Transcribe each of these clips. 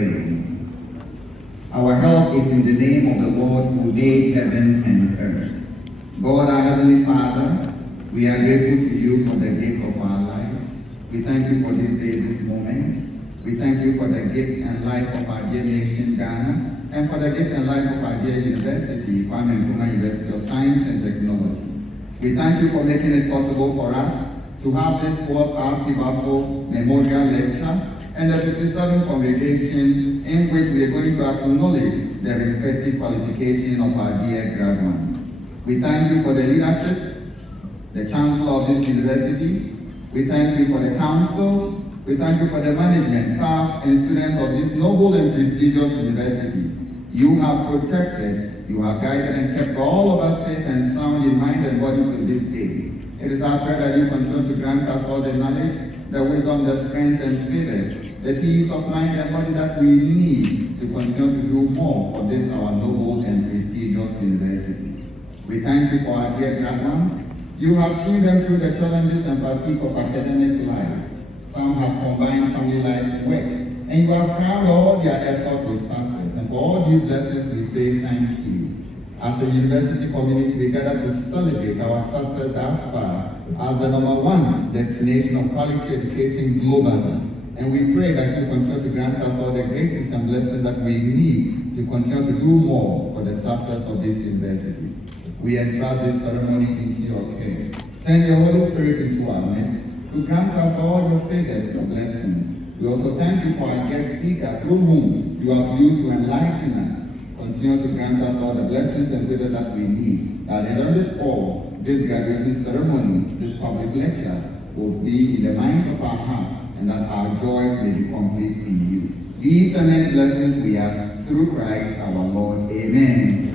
pray. Our help is in the name of the Lord who made heaven and earth. God, our Heavenly Father, we are grateful to you for the gift of our lives. We thank you for this day, this moment. We thank you for the gift and life of our dear nation, Ghana, and for the gift and life of our dear university, Kwame Nkrumah University of Science and Technology. We thank you for making it possible for us to have this 12-hour Kibafo Memorial Lecture and the 57th congregation in which we are going to acknowledge the respective qualification of our dear graduates. We thank you for the leadership, the chancellor of this university. We thank you for the council. We thank you for the management, staff, and students of this noble and prestigious university. You have protected, you have guided and kept all of us safe and sound in mind and body to this day. It is our prayer that you continue to grant us all the knowledge, the wisdom, the strength and favors, the peace of mind and body that we need to continue to do more for this our noble and prestigious university. We thank you for our dear graduates. You have seen them through the challenges and fatigue of academic life. Some have combined family life and work, and you have crowned all their efforts with success. And for all these blessings, we say thank you. As a university community, we gather to celebrate our success thus far as the #1 destination of quality education globally. And we pray that you continue to grant us all the graces and blessings that we need to continue to do more for the success of this university. We entrust this ceremony into your care. Send your Holy Spirit into our midst to grant us all your favors, your blessings. We also thank you for our guest speaker, through whom you have used to enlighten us. Continue to grant us all the blessings and favors that we need, that in it all, this graduation ceremony, this public lecture, will be in the minds of our hearts, and that our joys may be complete in you. These are many blessings we ask through Christ our Lord. Amen.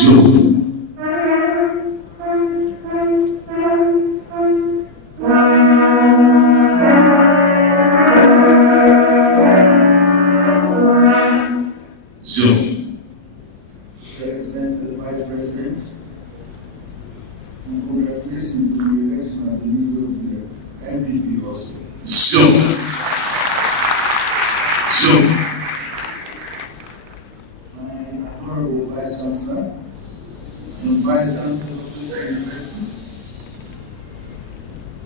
So. Excellency the Vice President, and congratulations on the election of the leader of the NPP also. My honorable Vice Chancellor and Vice Chancellor of Sister University,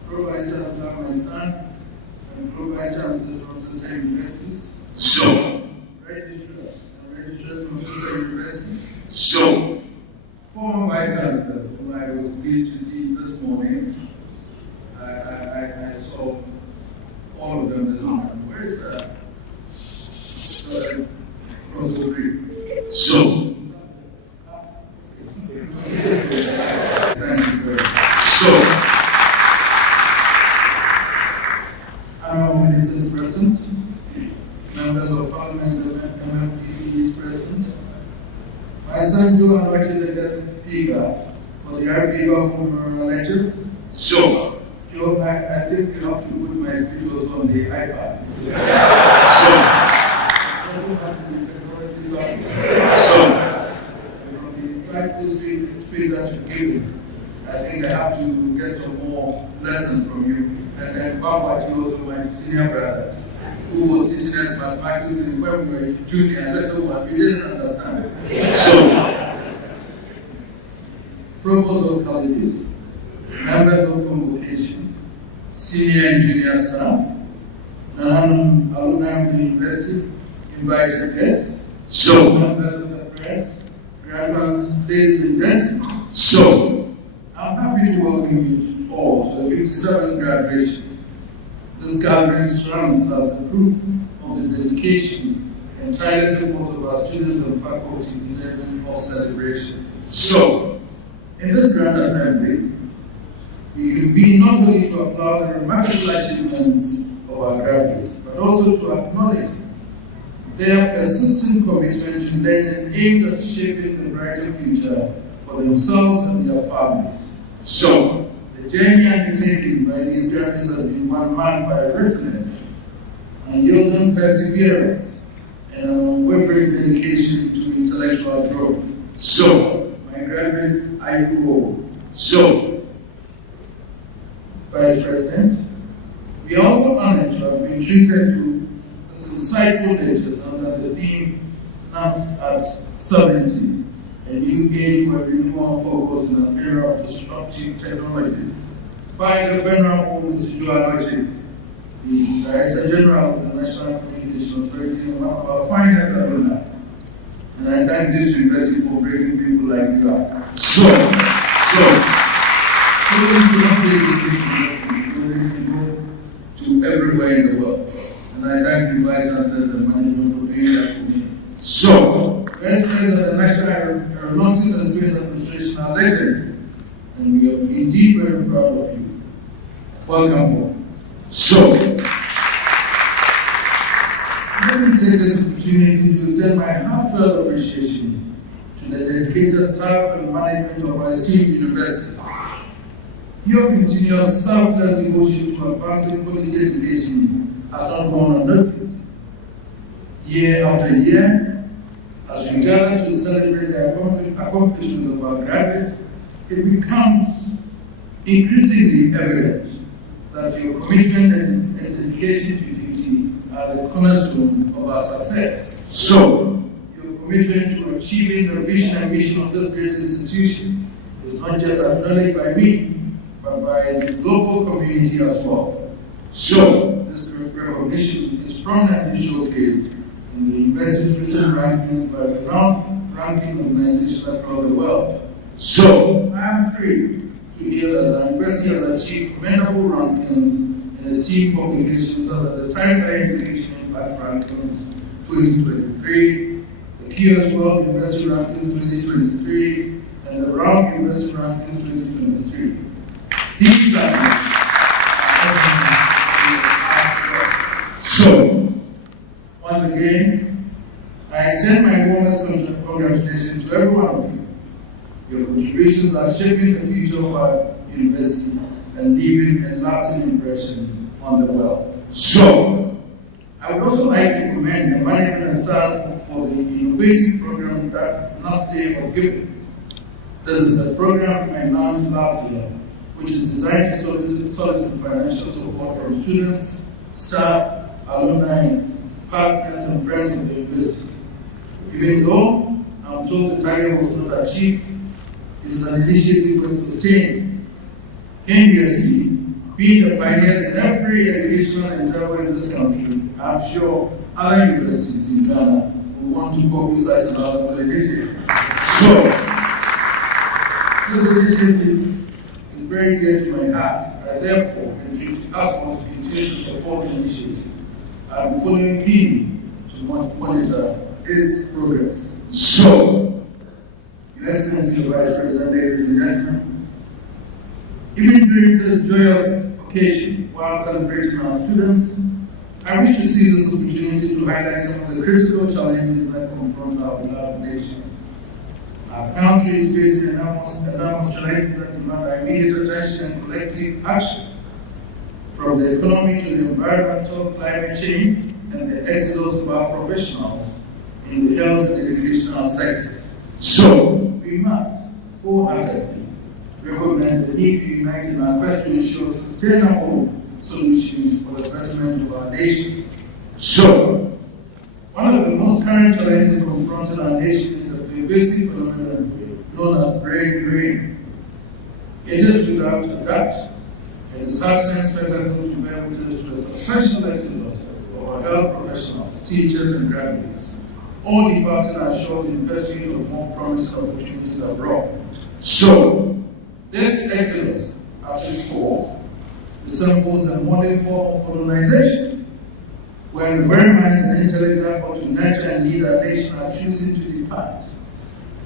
Pro Vice Chancellor, my son, and Pro Vice Chancellor from Sister Universities. Registrars from Sister University. Former Vice Chancellor, whom I was pleased to see this morning. I saw all of them this morning. Where is that? Thank you very much. Honorable Ministers present, members of Parliament and MMPC present. My son Joe invited the guest speaker for the RP from lectures. Joe, I think you have to put my videos on the iPad. I also have to be technology software. From the fact this feed that you gave me, I think I have to get some more lessons from you. And then Baba, you also my senior brother, who was teaching us mathematics when we were junior and little one, we didn't understand it. Provost of colleges, members of convocation, senior and junior staff, non-alumni of the university, invited guests, members of the press, graduates, ladies and gentlemen. I'm happy to welcome you all to the 57th graduation. This gathering stands as the proof of the dedication and tireless efforts of our students and faculty deserving of celebration. In this grand assembly, we convene not only to applaud the remarkable achievements of our graduates, but also to acknowledge their persistent commitment to learning aimed at shaping the brighter future for themselves and their families. The journey undertaken by these graduates has been one marked by resilience, unyielding perseverance, and an unwavering dedication to intellectual growth. My graduates, I go. Vice President, we are also honored to have been treated to this insightful lectures under the theme KNUST at 70, a new age where renewal focus in an era of disruptive technology, by the Venerable Mr. Joe, the Director General of the National Communication Authority and one of our finest alumni. And I thank this university for bringing people like you up. To everywhere in the world. And I thank you, Vice Chancellors and management, for doing that for me. Vice President of the National Aeronautics and Space Administration are legendary, and we are indeed very proud of you. Welcome home. Let me take this opportunity to extend my heartfelt appreciation to the dedicated staff and management of our esteemed university. Your continuous selfless devotion to advancing quality education has not gone unnoticed. Year after year, as we gather to celebrate the accomplishments of our graduates, it becomes increasingly evident that your commitment and dedication to duty are the cornerstone of our success. Your commitment to achieving the vision and mission of this great institution is not just acknowledged by me, but by the global community as well. This recognition is prominently showcased in the university's recent rankings by renowned ranking organizations across the world. I am thrilled to hear that the university has achieved commendable rankings in esteemed publications such as the Times Higher Education Impact Rankings 2023, the QS World University Rankings 2023, and the Brown University Rankings 2023. These are once again, I send my warmest congratulations to every one of you Your contributions are shaping the future of our university and leaving a lasting impression on the world. Sure. I would also like to commend the management and staff for the innovative program that KNUST Day of Giving. This is a program I launched last year, which is designed to solicit financial support from students, staff, alumni, partners, and friends of the university. Even though I'm told the target was not achieved, it is an initiative we sustain. KNUST, being the pioneers in every educational endeavor in this country, I'm sure other universities in Ghana will want to copy such an valuable initiative. Sure. This initiative is very dear to my heart. I therefore ask for to continue to support the initiative. I'm following keenly to monitor its progress. Sure. Your Excellency, the Vice President, ladies and gentlemen, even during this joyous occasion, while celebrating our students, I wish to see this opportunity to highlight some of the critical challenges that confront our beloved nation. Our country is facing enormous challenges that demand our immediate attention and collective action, from the economy to the environmental, climate change, and the exodus of our professionals in the health and educational sector. Sure. We must wholeheartedly recognize the need to unite in our quest to ensure sustainable solutions for the betterment of our nation. Sure. One of the most current challenges confronting our nation is the pervasive phenomenon known as brain drain. It is without a doubt a certain spectacle to bear witness to the substantial exodus of our health professionals, teachers, and graduates, all departing our shores in pursuit of more promising opportunities abroad. Sure. This exodus, at its core, resembles a modern form of colonization, where the very minds and intellect that ought to nurture and lead our nation are choosing to depart,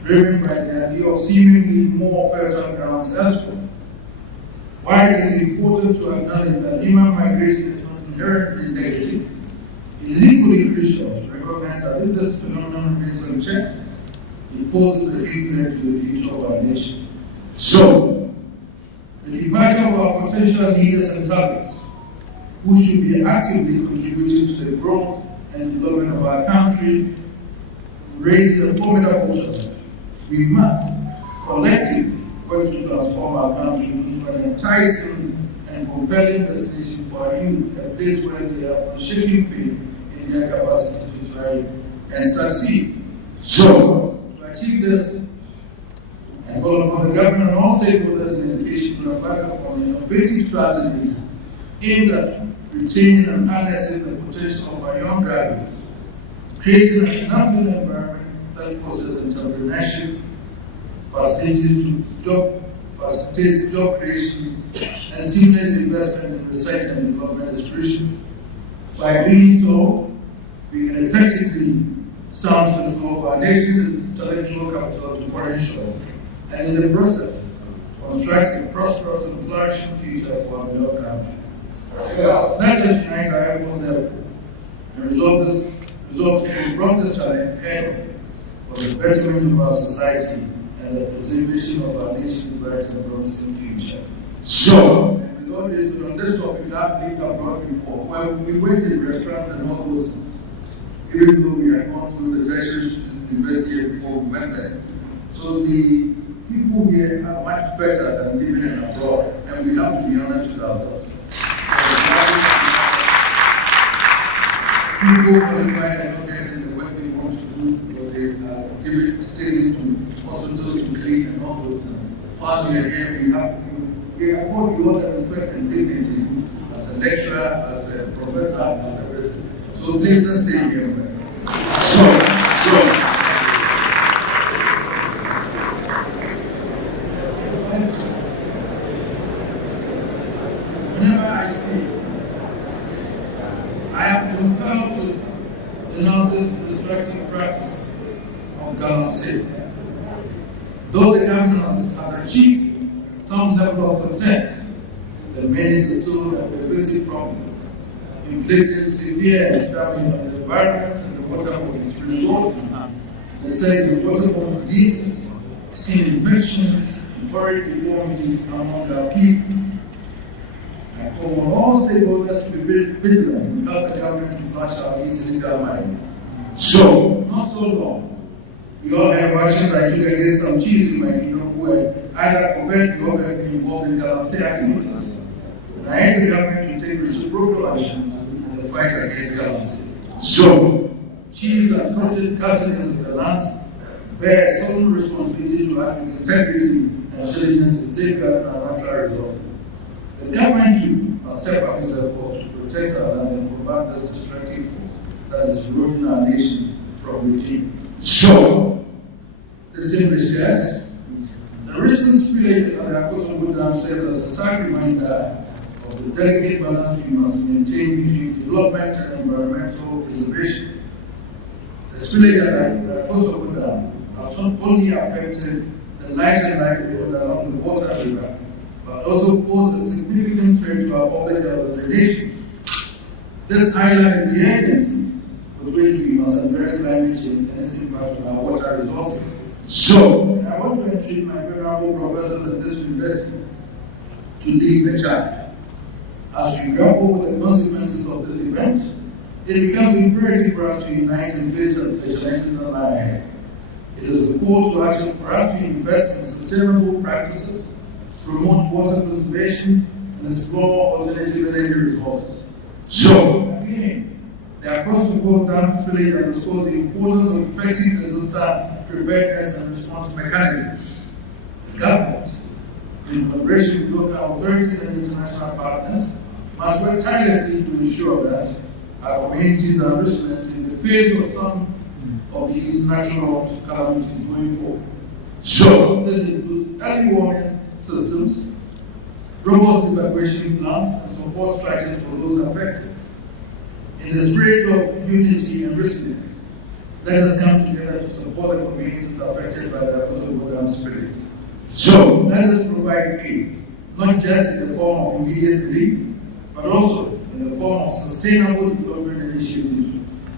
driven by the idea of seemingly more fertile grounds elsewhere. While it is important to acknowledge that human migration is not inherently negative, it is equally crucial to recognize that if this phenomenon remains unchecked, it poses a big threat to the future of our nation. So, the departure of our potential leaders and targets, who should be actively contributing to the growth and development of our country, raise the formidable challenge. We must collectively work to transform our country into an enticing and compelling destination for our youth, a place where they have unshaking faith in their capacity to thrive and succeed. sure. To achieve this, I call upon the government and all stakeholders in education to embark upon innovative strategies aimed at retaining and harnessing the potential of our young graduates, creating an enabling environment that fosters entrepreneurship, facilitates job creation, and stimulates investment in research and development institutions. By doing so, we can effectively staunch the flow of our nation's intellectual capital to foreign shores, and in the process, construct a prosperous and flourishing future for our beloved country. Let us unite our efforts, therefore, and resolve to confront this challenge head for the betterment of our society and the preservation of our nation's bright and promising future. Sure. And with all this, on this topic, I've been abroad before. Well, we went in restaurants and all those, even though we had gone through the tertiary university before we went there. So the people here are much better than living abroad, and we have to be honest with ourselves. People qualified and not getting the work they want to do, but they are giving, staying to hospitals to clean and all those things. While we are here, we have all the other respect and dignity as a lecturer, as a professor, as a so please let's stay here. Sure. Whenever I speak, I am compelled to denounce this destructive practice of galamsey. Though the government has achieved some level of success, the menace is still a pervasive problem, inflicting severe damage on the environment and the water bodies, resulting in the waterborne diseases seen infections and buried deformities among our people. I call on all stakeholders to be vigilant and help the government to flush out these illegal miners. So, not so long, we all had actions I took against some chiefs in my kingdom who had either covertly or directly involved in galamsey activities. And I urge the government to take reciprocal actions in the fight against galamsey. So, chiefs and trusted custodians of the lands bear a solemn responsibility to act with integrity and intelligence to safeguard our natural resources. The government too must step up its efforts to protect our land and combat this destructive force that is eroding our nation from within. So, distinguished guests, the recent spillage at the Opemsuo Dam serves as a stark reminder of the delicate balance we must maintain between development and environmental preservation. The spillage at the Opemsuo Dam has not only affected the lives and livelihood along the Water River, but also pose a significant threat to our public health as a nation. This highlights the urgency with which we must address climate change and its impact on our water resources. So, I want to entreat my venerable professors at this university to lead the charge. As we grapple with the consequences of this event, it becomes imperative for us to unite and face the challenges that lie ahead. It is a call to action for us to invest in sustainable practices, promote water conservation, and explore alternative energy resources. So, again, the Opemsuo Dam spillage underscores the importance of effective disaster preparedness and response mechanisms. The government, in collaboration with local authorities and international partners, must work tirelessly to ensure that our communities are resilient in the face of some of these natural calamities going forward. So, this includes early warning systems, robust evacuation plans, and support strategies for those affected. In the spirit of unity and resilience, let us come together to support the communities affected by the Opemsuo Dam spillage. So, let us provide aid, not just in the form of immediate relief, but also in the form of sustainable development initiatives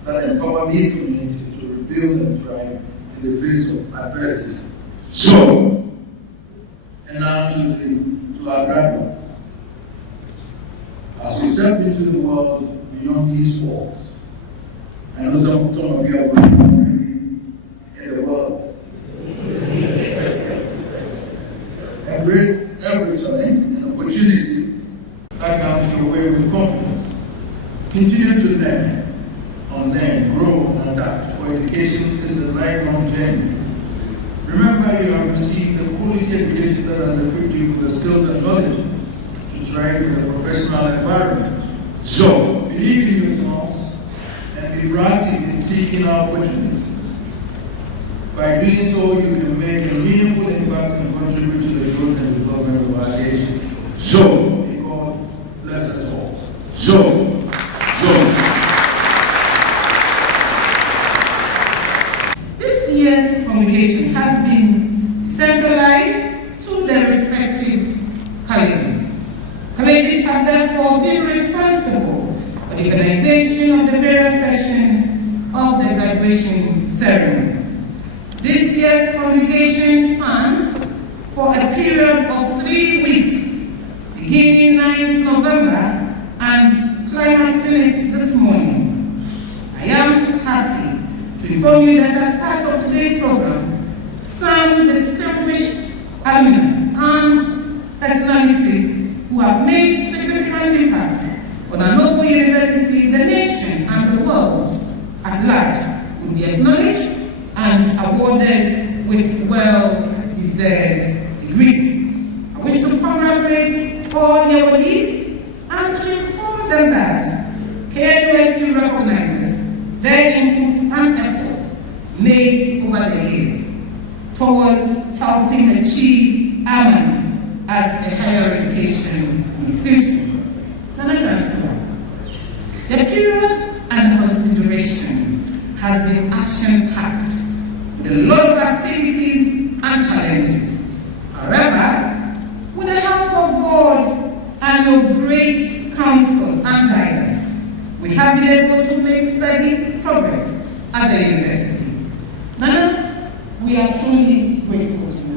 that empower these communities to rebuild and thrive in the face of adversity. So, and now to our graduates. As we step into the world beyond these walls, I know some of you are working already in the world. Embrace every challenge and opportunity that comes your way with confidence. Continue to learn, grow, and adapt, for education is a lifelong journey. Remember, you have received a quality education that has equipped you with the skills and knowledge to thrive in the professional environment. So, believe in yourselves and be proactive in seeking out opportunities. By doing so, you can make a meaningful impact and contribute to the growth and development of our nation. So, may God bless us all. So. This year's congregation has been centralized to their respective colleges. Colleges have therefore been responsible for the organization of the various sessions of the graduation ceremonies. This year's congregation spans for a period of 3 weeks, beginning 9th November and climaxing it this morning. I am happy to inform you that as part of today's program, some distinguished alumni and personalities who have made significant impact on our noble university, the nation, and the world at large will be acknowledged and awarded with well-deserved degrees. I wish to congratulate all the awardees and to inform them that KNUST recognizes their inputs and efforts made over the years towards helping achieve Amman as a higher education institution. Nana Chancellor, the period under consideration has been action-packed with a lot of activities and challenges. However, with the help of God and your great counsel and guidance, we have been able to make steady progress as a university. Nana, we are truly grateful to you.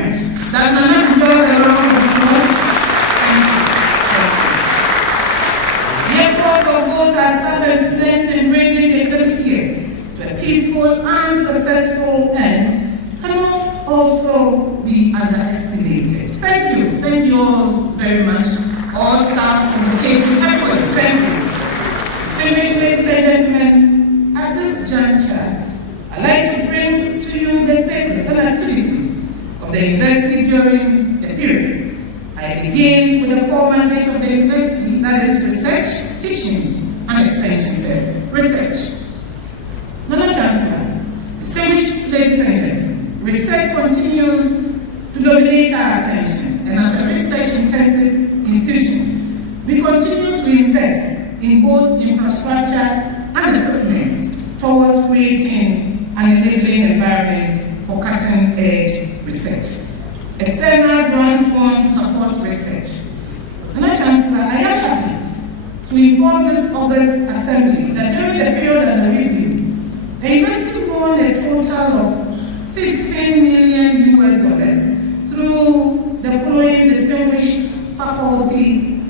much. That's enough to go around the applause. The efforts of both our staff and students in bringing the academic year to a peaceful and successful end cannot also be underestimated. Thank you all very much. All staff, communication, everybody, thank you. Distinguished ladies and gentlemen, at this juncture, I'd like to bring to you the status and activities of the university during the period. I begin with the core mandate of the university, that is research, teaching, and extension service. Research. Madam Chancellor, distinguished ladies and gentlemen, research continues to dominate our attention, and as a research-intensive institution, we continue to invest in both infrastructure and equipment towards creating an enabling environment for cutting-edge research. External grants fund to support research. Madam Chancellor, I am happy to inform this August Assembly that during the period under review, the university won a total of $15 million through the following distinguished faculty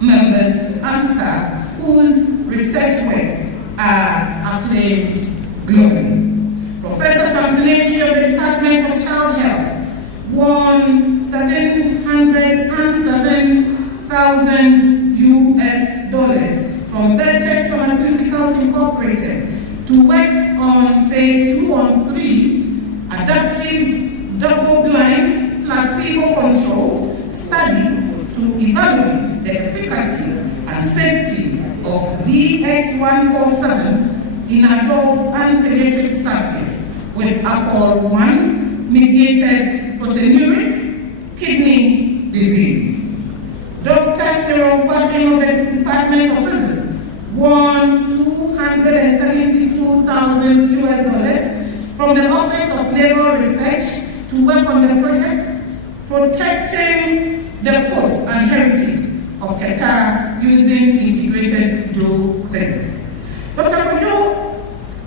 members and staff whose research works are acclaimed globally. Professor Asantehene of the Department of Child Health won $707,000 from Vertex Pharmaceuticals Incorporated to work on phase 2 and 3 adaptive double-blind placebo-controlled study to evaluate the efficacy and safety of VX147 in adult and pediatric subjects with APOL1 mediated proteinuric kidney disease. Dr. Cyril Quatin of the Department of Physics won $272,000 from the Office of Naval Research to work on the project protecting the coast and heritage of Qatar using integrated geophysics. Dr.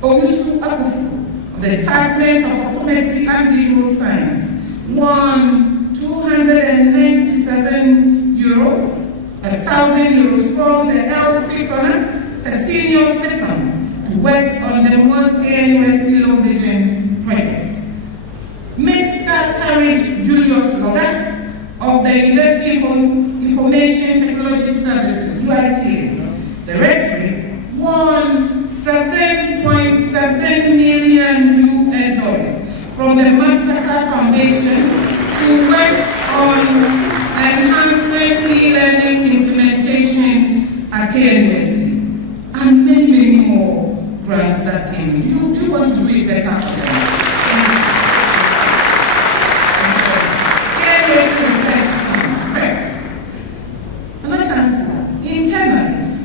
Opemsuo of the Department of Optometry and Visual Science won €297,000 from the LC Corner Senior System to work on the KNUST Low Vision project. Mr. Courage Julius Loga of the University Information Technology Services, UITS, Directorate, won $7.7 million from the Mastercard Foundation to work on enhancing e-learning implementation at KNUST, and many more grants that came. Do you want to do it better for them?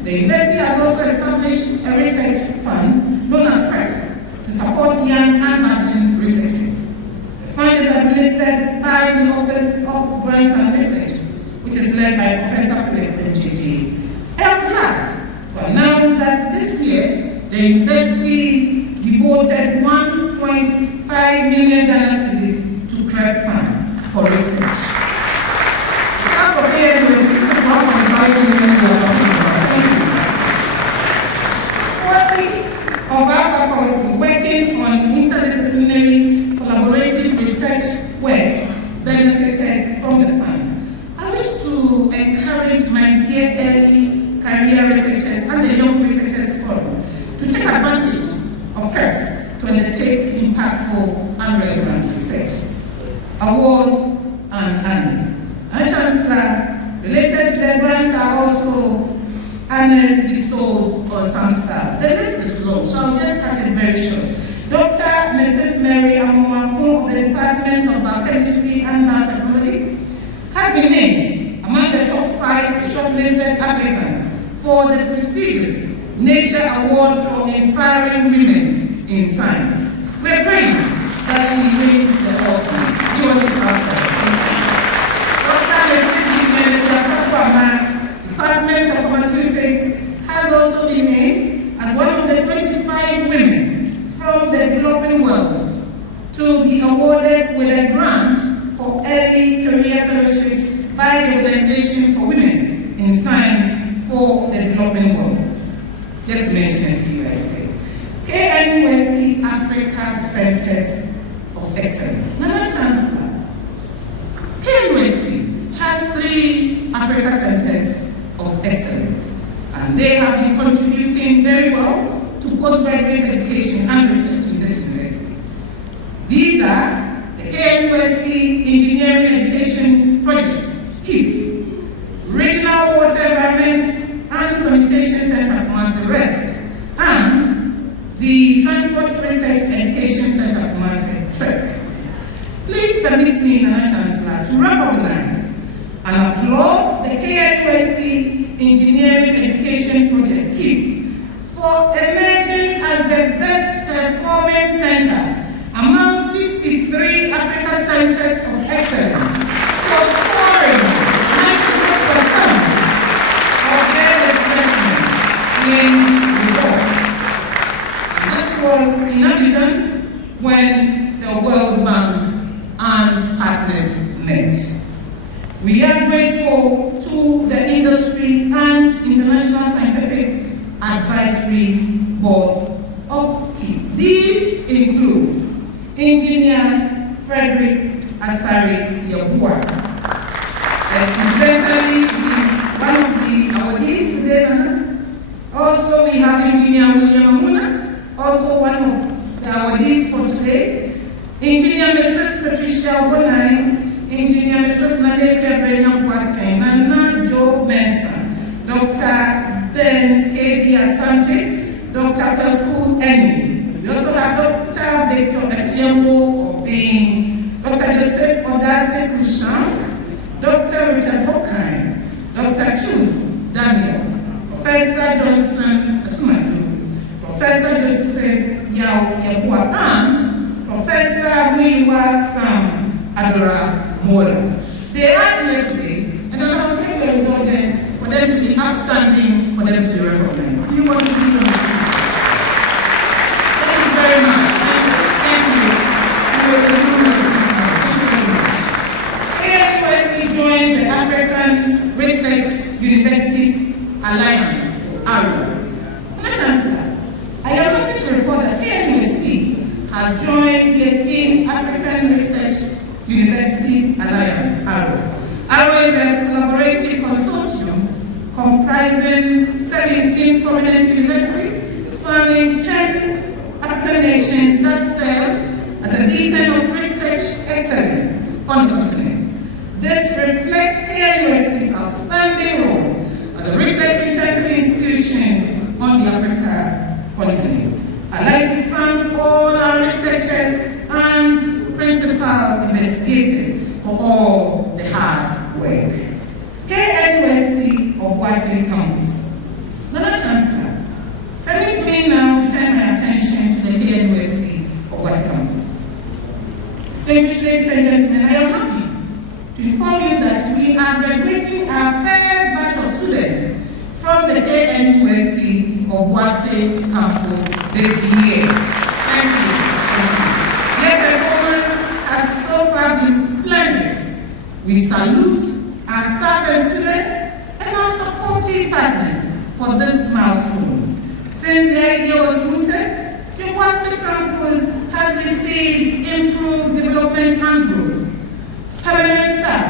The university has also established a research fund known as FREF to support young and budding researchers. The fund is administered by the Office of Grants and Research, which is led by Professor Philip NJT. I am glad to announce that this year the university devoted $1.5 million to CREF fund for research. This is $1.5 million. Of our faculty working on interdisciplinary collaborative research works benefited from the fund. I wish to encourage my dear early career researchers and the young researchers forum to take advantage of CREF to undertake impactful and relevant research. Awards and honors. And Chancellor, related to the grants are also honors bestowed on some staff. The list is long, so I'll just cut it very short. Dr. Mrs. Mary Amuaku of the Department of Biochemistry and Biotechnology has been named among the top 5 shortlisted applicants for the prestigious Nature Award for Inspiring Women in Science. We're praying that she wins the ultimate. You want to clap for Dr. Mrs. Department of Pharmaceutics has also been named as one of the 25 women from the developing world to be awarded with a grant for Foundation for Women in Science for the Developing World. Just to mention a few, I say. KNUST Africa Centers of Excellence. Now, Chancellor, KNUST has 3 Africa Centers of Excellence, and they have been contributing very well to postgraduate education and research in this university. These are the KNUST Engineering Education Project, KEEP, Regional Water Environment and Sanitation Center, Kumasi West, and the Transport Research Education Center, Kumasi TREC. Please permit me, Nana Chancellor, to recognize and applaud the KNUST Engineering Education Project, KEEP, for emerging as the best performing center among 53 Africa Centers of Excellence for scoring 96% of their assessment in results. This was in addition when the World Bank and partners met. We are grateful to the industry and international scientific advisory boards of KEEP. These include Engineer Frederick Asari Yabua. Incidentally, he is one of the awardees today. Also, we have Engineer William Amuna, also one of the awardees for today. Engineer Mrs. Patricia Bonai, Engineer Mrs. Nadeka Brenya Boateng, Nana Joe Benson, Dr. Ben K.D. Asante, Dr. Pelku Eni. We also have Dr. Victor Etiembo Obeng, Dr. Joseph Odate Kushank, Dr. Richard Hokine, Dr. Chus Daniels, Professor Johnson Asumadu, Professor Joseph Yao Yabua, and Professor Wiwa Sam Adora Mola. They are here today, and I have prayed for indulgence for them to be outstanding, for them to be recognized. You want to be on. Thank you very much. Thank you. KNUST joined the African Research Universities Alliance, ARU. Chancellor, I am happy to report that KNUST has joined the esteemed African Research Universities Alliance, ARU. ARU is a collaborative consortium comprising 17 prominent universities spanning 10 African nations that serve as a beacon of research excellence on the continent. This reflects KNUST's outstanding role as a research-intensive institution on the Africa continent. I'd like to thank all our researchers and principal investigators for all the hard work. KNUST Obuasi Campus. Another Chancellor, permit me now to turn my attention to the KNUST Obuasi Campus. Distinguished ladies and gentlemen, I am happy to inform you that we are graduating our first batch of students from the KNUST Obuasi Campus this year. Thank you. Their performance has so far been splendid. We salute our staff and students and our supportive partners for this milestone. Since the idea was mooted, the Obuasi Campus has received improved development and growth. Permanent staff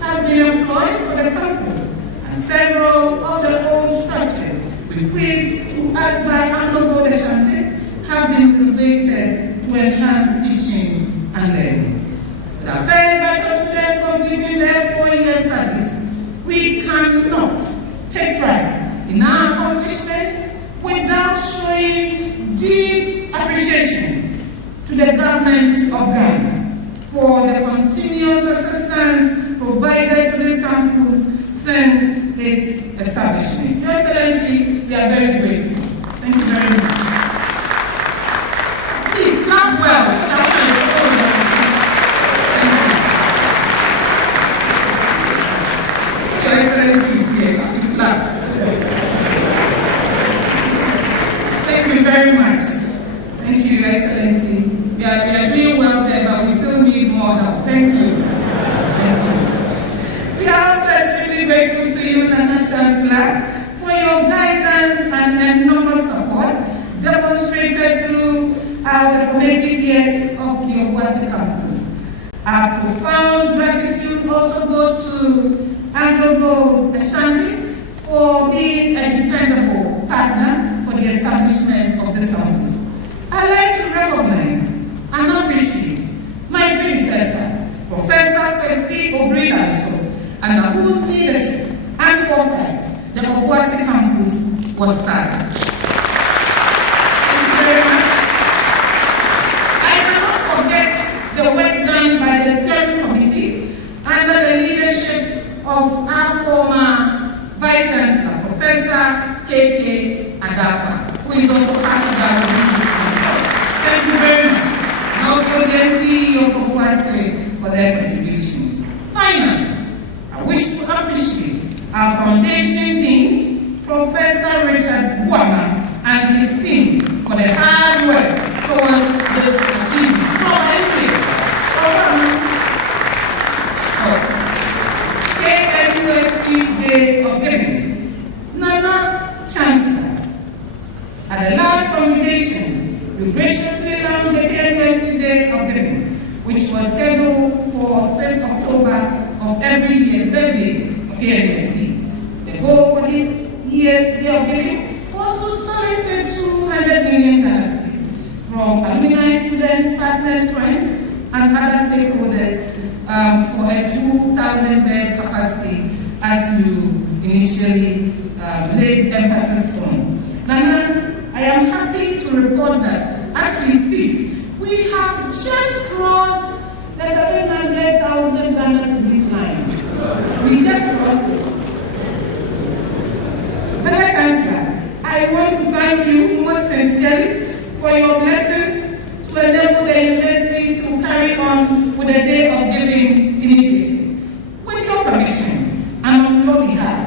have been employed for the campus, and several of the old structures bequeathed to us by Honorable Deshante have been renovated to enhance teaching and learning. With our first batch of students completing their 4-year service, we cannot take pride in our accomplishments without showing deep appreciation to the government of Ghana for the continuous assistance provided to the campus since its establishment. Your Excellency, we are very grateful. Thank you very much. Please clap well. Your Excellency is here. You have to clap. Thank you very much. Thank you, Your Excellency. We are doing well there, but we still need more help. Thank you. Thank you. We are also extremely grateful Our profound gratitude also goes to Asantehene for being a dependable partner for the establishment of this office. I'd like to recognize and appreciate my predecessor, Professor Percy Opemsuo, and whose leadership and foresight the Obuasi campus was started. Thank you very much. I cannot forget the work done by the steering committee under the leadership of our former Vice Chancellor, Professor K.K. Adapa, who is also part of our committee. Thank you very much. And also the CEO of Obuasi for their contributions. Finally, I wish to appreciate our foundation dean, Professor Richard Wama, and his team for their hard work towards this achievement. KNUST Day of Giving. Nana Chancellor, at the last congregation, we graciously announced the KNUST Day of Giving, which was scheduled for 7th October of every year, birthday of KNUST. The goal for this year's Day of Giving was to solicit 200 million dollars from alumni, students, partners, friends, and other stakeholders for a 2,000-bed capacity, as you initially laid emphasis on. Nana, I am happy to report that as we speak, we have just crossed the 700,000 Ghana cedis line. We just crossed it. Madam Chancellor, I want to thank you most sincerely for your blessings to enable the university to carry on with the Day of Giving initiative. With your permission and on your behalf,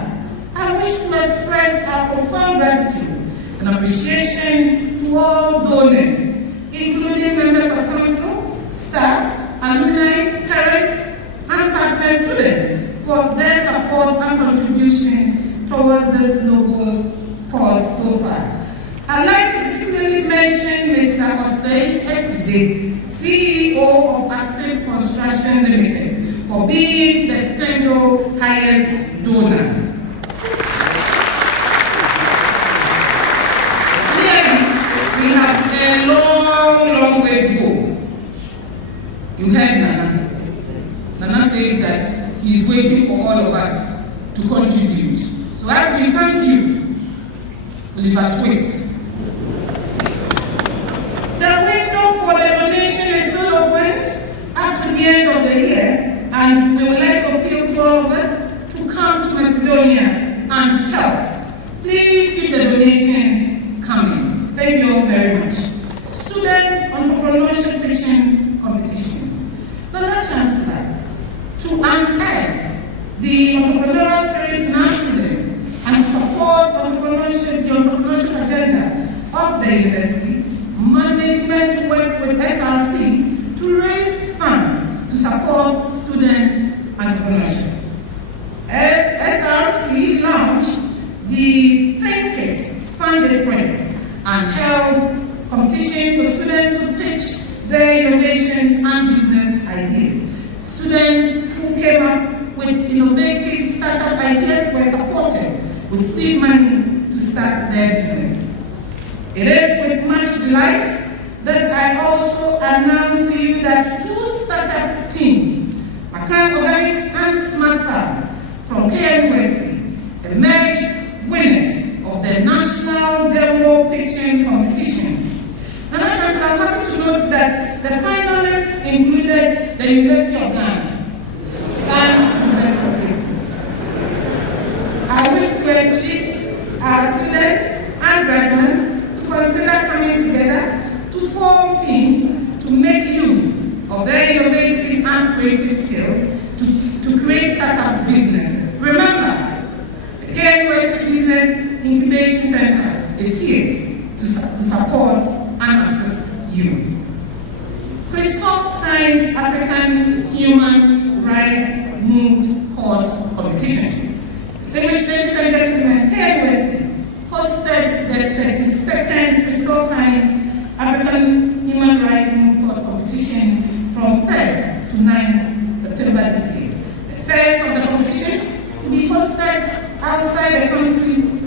I wish to express our profound gratitude and appreciation to all donors, including members of council, staff, alumni, parents, and partner students for their support and contributions towards this noble cause so far. I'd like to particularly mention Mr. Hossein Exide, CEO of Asset Construction Limited, for being the single highest donor. We have a long way to go. You heard Nana. Nana says that he is waiting for all of us to contribute. So as we thank you, Oliver Twist. The window for the donation is still opened up to the end of the year, and we would like to appeal to all of us to come to Macedonia and help. Please keep the donations coming. Thank you all very much. Student entrepreneurship pitching competitions. Madam Chancellor, to unearth the entrepreneurial spirit in our students and support the entrepreneurship agenda of the university, management worked with SRC to raise funds to support students' entrepreneurship. SRC launched the Think It funded project and held competitions for students to pitch their innovations and business ideas. Students who came up with innovative startup ideas were supported with seed monies to start their businesses. It is with much delight that I also announce to you that 2 startup teams, Macan Organics and Smart Farm from KNUST, emerged winners of the National Demo Pitching Competition. And I'm happy to note that the finalists included the University of Ghana and the University of KNUST. I wish to encourage our students and graduates to consider coming together to form teams to make use of their innovative and creative skills to create startup businesses. Remember, the KNUST Business Incubation Center is here to support and assist you. Christoph Heinz African Human Rights Moot Court Competition. Distinguished ladies and gentlemen, KNUST hosted the 32nd Christoph Heinz African Human Rights Moot Court Competition from 3rd to 9th competition to be hosted outside the country's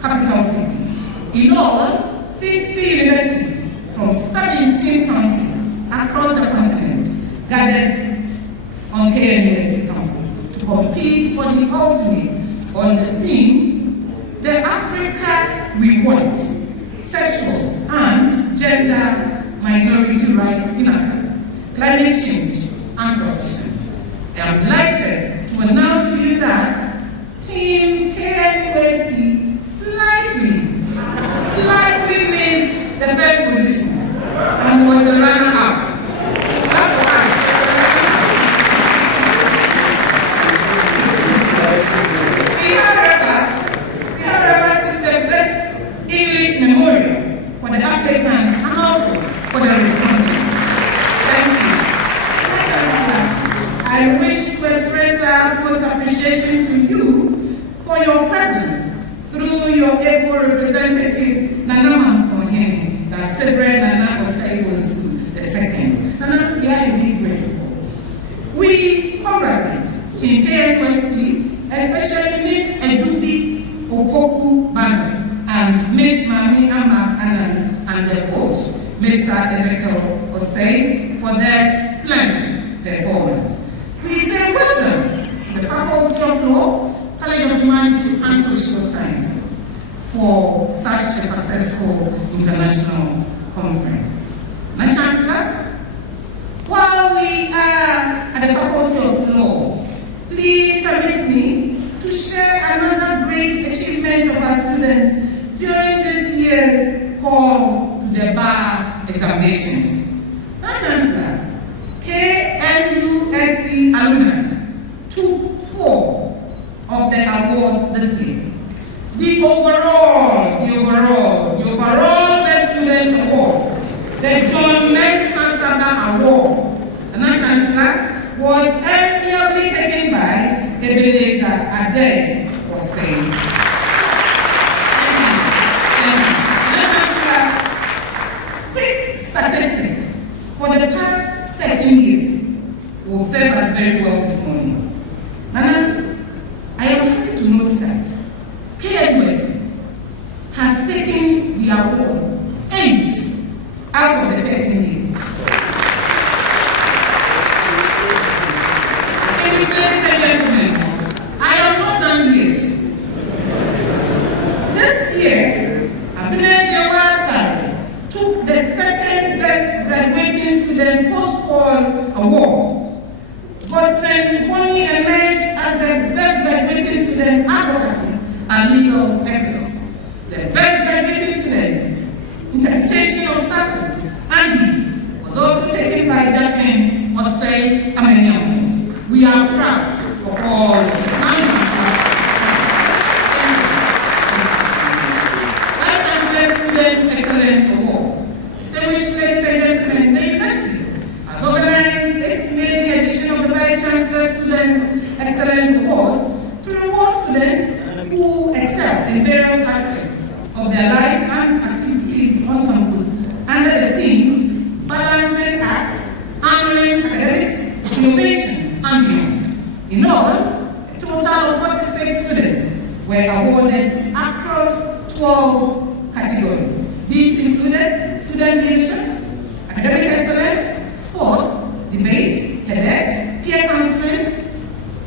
capital city. In all, 50 universities from 17 countries across the continent gathered on KNUST campus to compete for the ultimate on the theme, The Africa We Want, Sexual and Gender Minority Rights in Africa, Climate Change and Corruption. I am delighted to announce to you that Team KNUST slightly missed the first position and was the runner-up. We however took the best English memorial for the applicant and also for the respondents. Thank you. I wish to express our utmost appreciation to you for your presence through your able representative, Nana Asantehene, that celebrated Nana Opemsuo II. Nana, we are indeed grateful. We congratulate Team KNUST, especially Ms. Edubi Opoku Bano and Ms. Mami Ama Anan and their coach, Mr. Ezekiel Osei, for their splendid performance. We say welcome to the Faculty of Law, College of Humanities and Social Sciences for such a successful international conference. My Chancellor, while we are at the Faculty of Law, please permit me to share another great achievement of our students during this year's call to the bar examinations. My Chancellor, KNUST alumni took 4 of the awards this year. The overall Best Student Award, the John Nelson Saba Award, and my Chancellor, was enviably taken by Ebenezer Ade Osei. Quick statistics for the past 13 years will serve us very well this morning. Nana, I am happy to note that KNUST has taken the award 8 out of the 13 years. Ladies and gentlemen, I am not done yet. This year, Abinajia took the second best graduating student post-call award. Godfrey Bonnie emerged as the best graduating student advocacy and legal ethics. The best graduating student interpretation of statutes and deeds was also taken by Jacqueline Osei Ameniam. We are proud of all the Student Excellence Award. Distinguished ladies and gentlemen, the university has organized its maiden edition of the Vice Chancellor Students Excellence Awards to reward students who excel in various aspects of their lives and activities on campus under the theme Balancing Arts, Honoring Academics, Innovation and Beyond. In all, a total of 46 students were awarded across 12 categories. These included student leadership, academic excellence, sports, debate, cadet, peer counseling,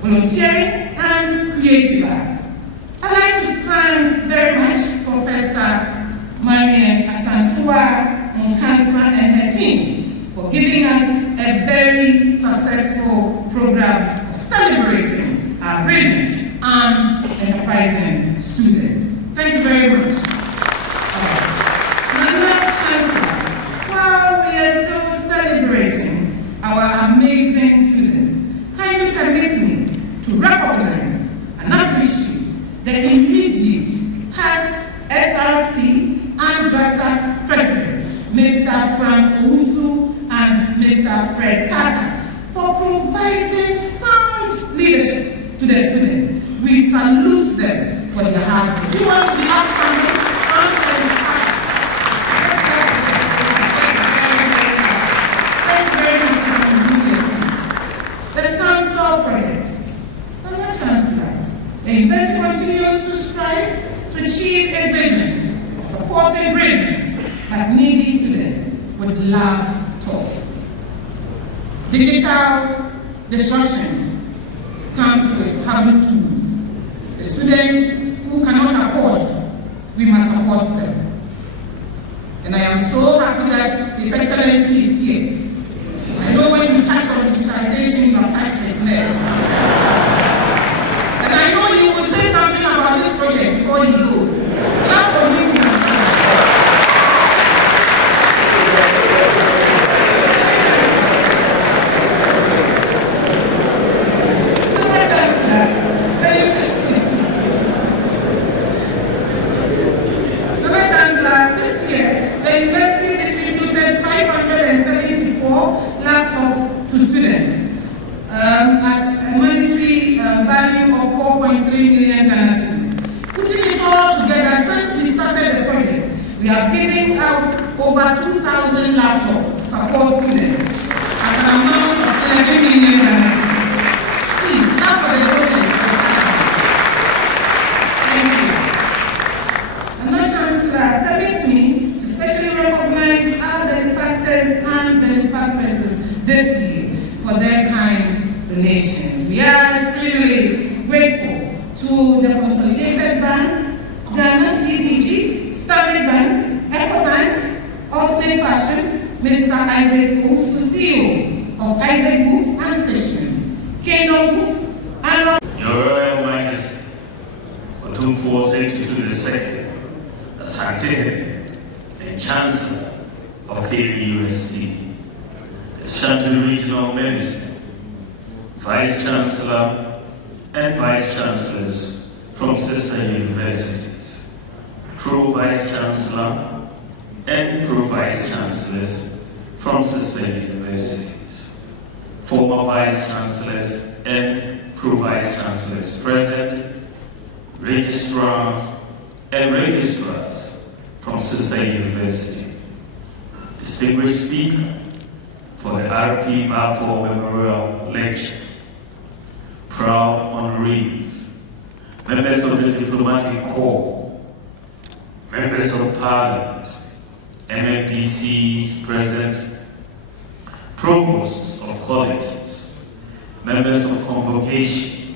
volunteering, and creative arts. I'd like to thank very much Professor Marian Asantehene and her team for giving us a very successful program of celebrating our brilliant and enterprising students. Thank you very much. While we are still celebrating our amazing students, kindly permit me to recognize and appreciate the immediate past SRC and GRASA presidents, Mr. Frank Owusu and Mr. Fred Kaka, for providing sound leadership to the students. We salute them for their hard work. We want to be outstanding and the Sun Soul Project. Another chance The university continues to strive to achieve a vision of supporting brilliant but needy students with lab toys. Digital disruptions come with having tools. The students who cannot afford, we must support them. And I am so happy that His Excellency is here. I know when you touch on digitalization, you have touched his lips. And I know you will say something about this project before he goes. Clap for him. We are giving out over 2,000 laptops to support students at an amount of 11 million dollars. Please, clap for the government. Thank you. And my Chancellor, permit me to specially recognize our benefactors and benefactresses this year for their kind donations. We are extremely grateful to the Consolidated Bank, Ghana CDG, Stanley Bank, Ecobank, Ultimate Fashion, Mr. Isaac Booth, CEO of Isaac Booth and Station, Kingdom Booth, and Your Royal Majesty, Opemsuo II, Asantehene, and Chancellor of KNUST, the Ashanti Regional Minister, Vice Chancellor, and Vice Chancellors from sister universities, Pro-Vice Chancellor and Pro-Vice Chancellors from sister universities, former Vice Chancellors and Pro-Vice Chancellors present, registrars and registrars from sister university, distinguished speaker for the RP Balfour Memorial Lecture, proud honorees, members of the diplomatic corps, members of parliament, MFDCs present, provosts of colleges, members of convocation,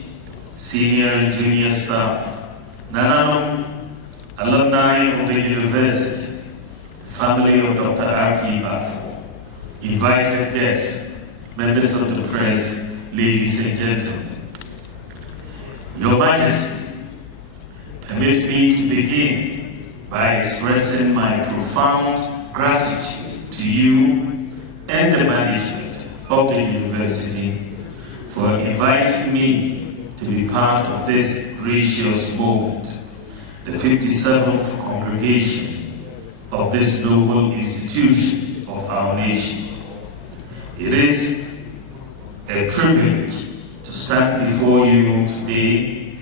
senior and junior staff, Nananum, alumni of the university, family of Dr. R.P. Balfour, invited guests, members of the press, ladies and gentlemen. Your Majesty, permit me to begin by expressing my profound gratitude to you and the management of the university for inviting me to be part of this gracious moment, the 57th congregation of this noble institution of our nation. It is a privilege to stand before you today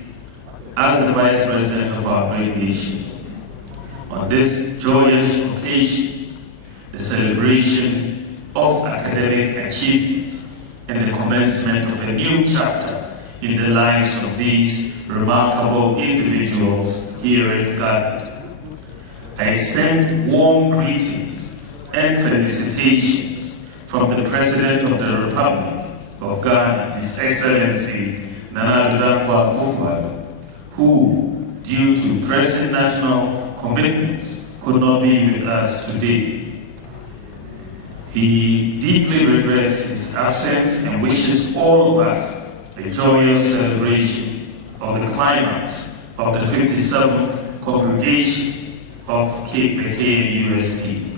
as the Vice President of our great nation. On this joyous occasion, the celebration of academic achievements and the commencement of a new chapter in the lives of these remarkable individuals here in Ghana. I extend warm greetings and felicitations from the President of the Republic of Ghana, His Excellency Nana Addo Akufo-Addo, who, due to pressing national commitments, could not be with us today. He deeply regrets his absence and wishes all of us a joyous celebration of the climax of the 57th congregation of the KNUST.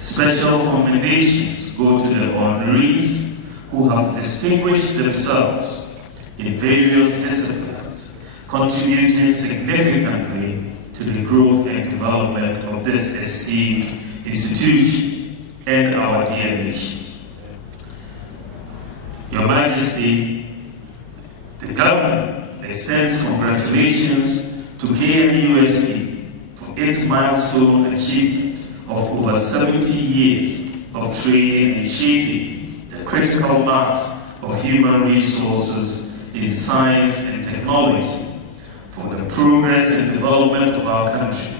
Special commendations go to the honorees who have distinguished themselves in various disciplines, contributing significantly to the growth and development of this esteemed institution and our dear nation. Your Majesty, the government extends congratulations to KNUST for its milestone achievement of over 70 years of training and shaping the critical mass of human resources in science and technology for the progress and development of our country.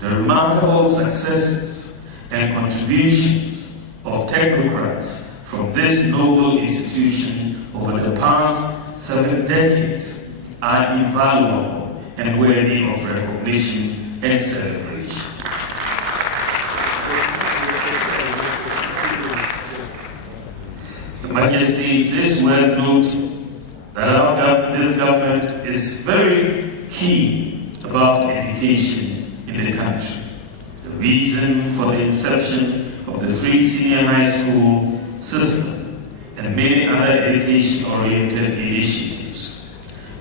The remarkable successes and contributions of technocrats from this noble institution over the past 7 decades are invaluable and worthy of recognition and celebration. Your Majesty, it is worth noting that this government is very keen about education in the country. The reason for the inception of the free senior high school system and many other education-oriented initiatives.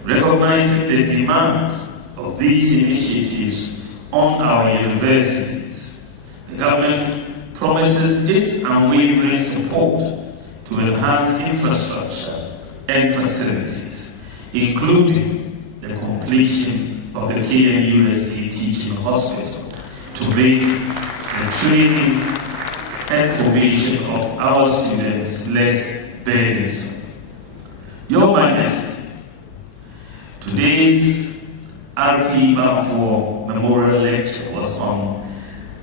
Recognizing the demands of these initiatives on our universities, the government promises its unwavering support to enhance infrastructure and facilities, including the completion of the KNUST Teaching Hospital to make the training and formation of our students less burdensome. Your Majesty, today's RP Bamfor Memorial Lecture was on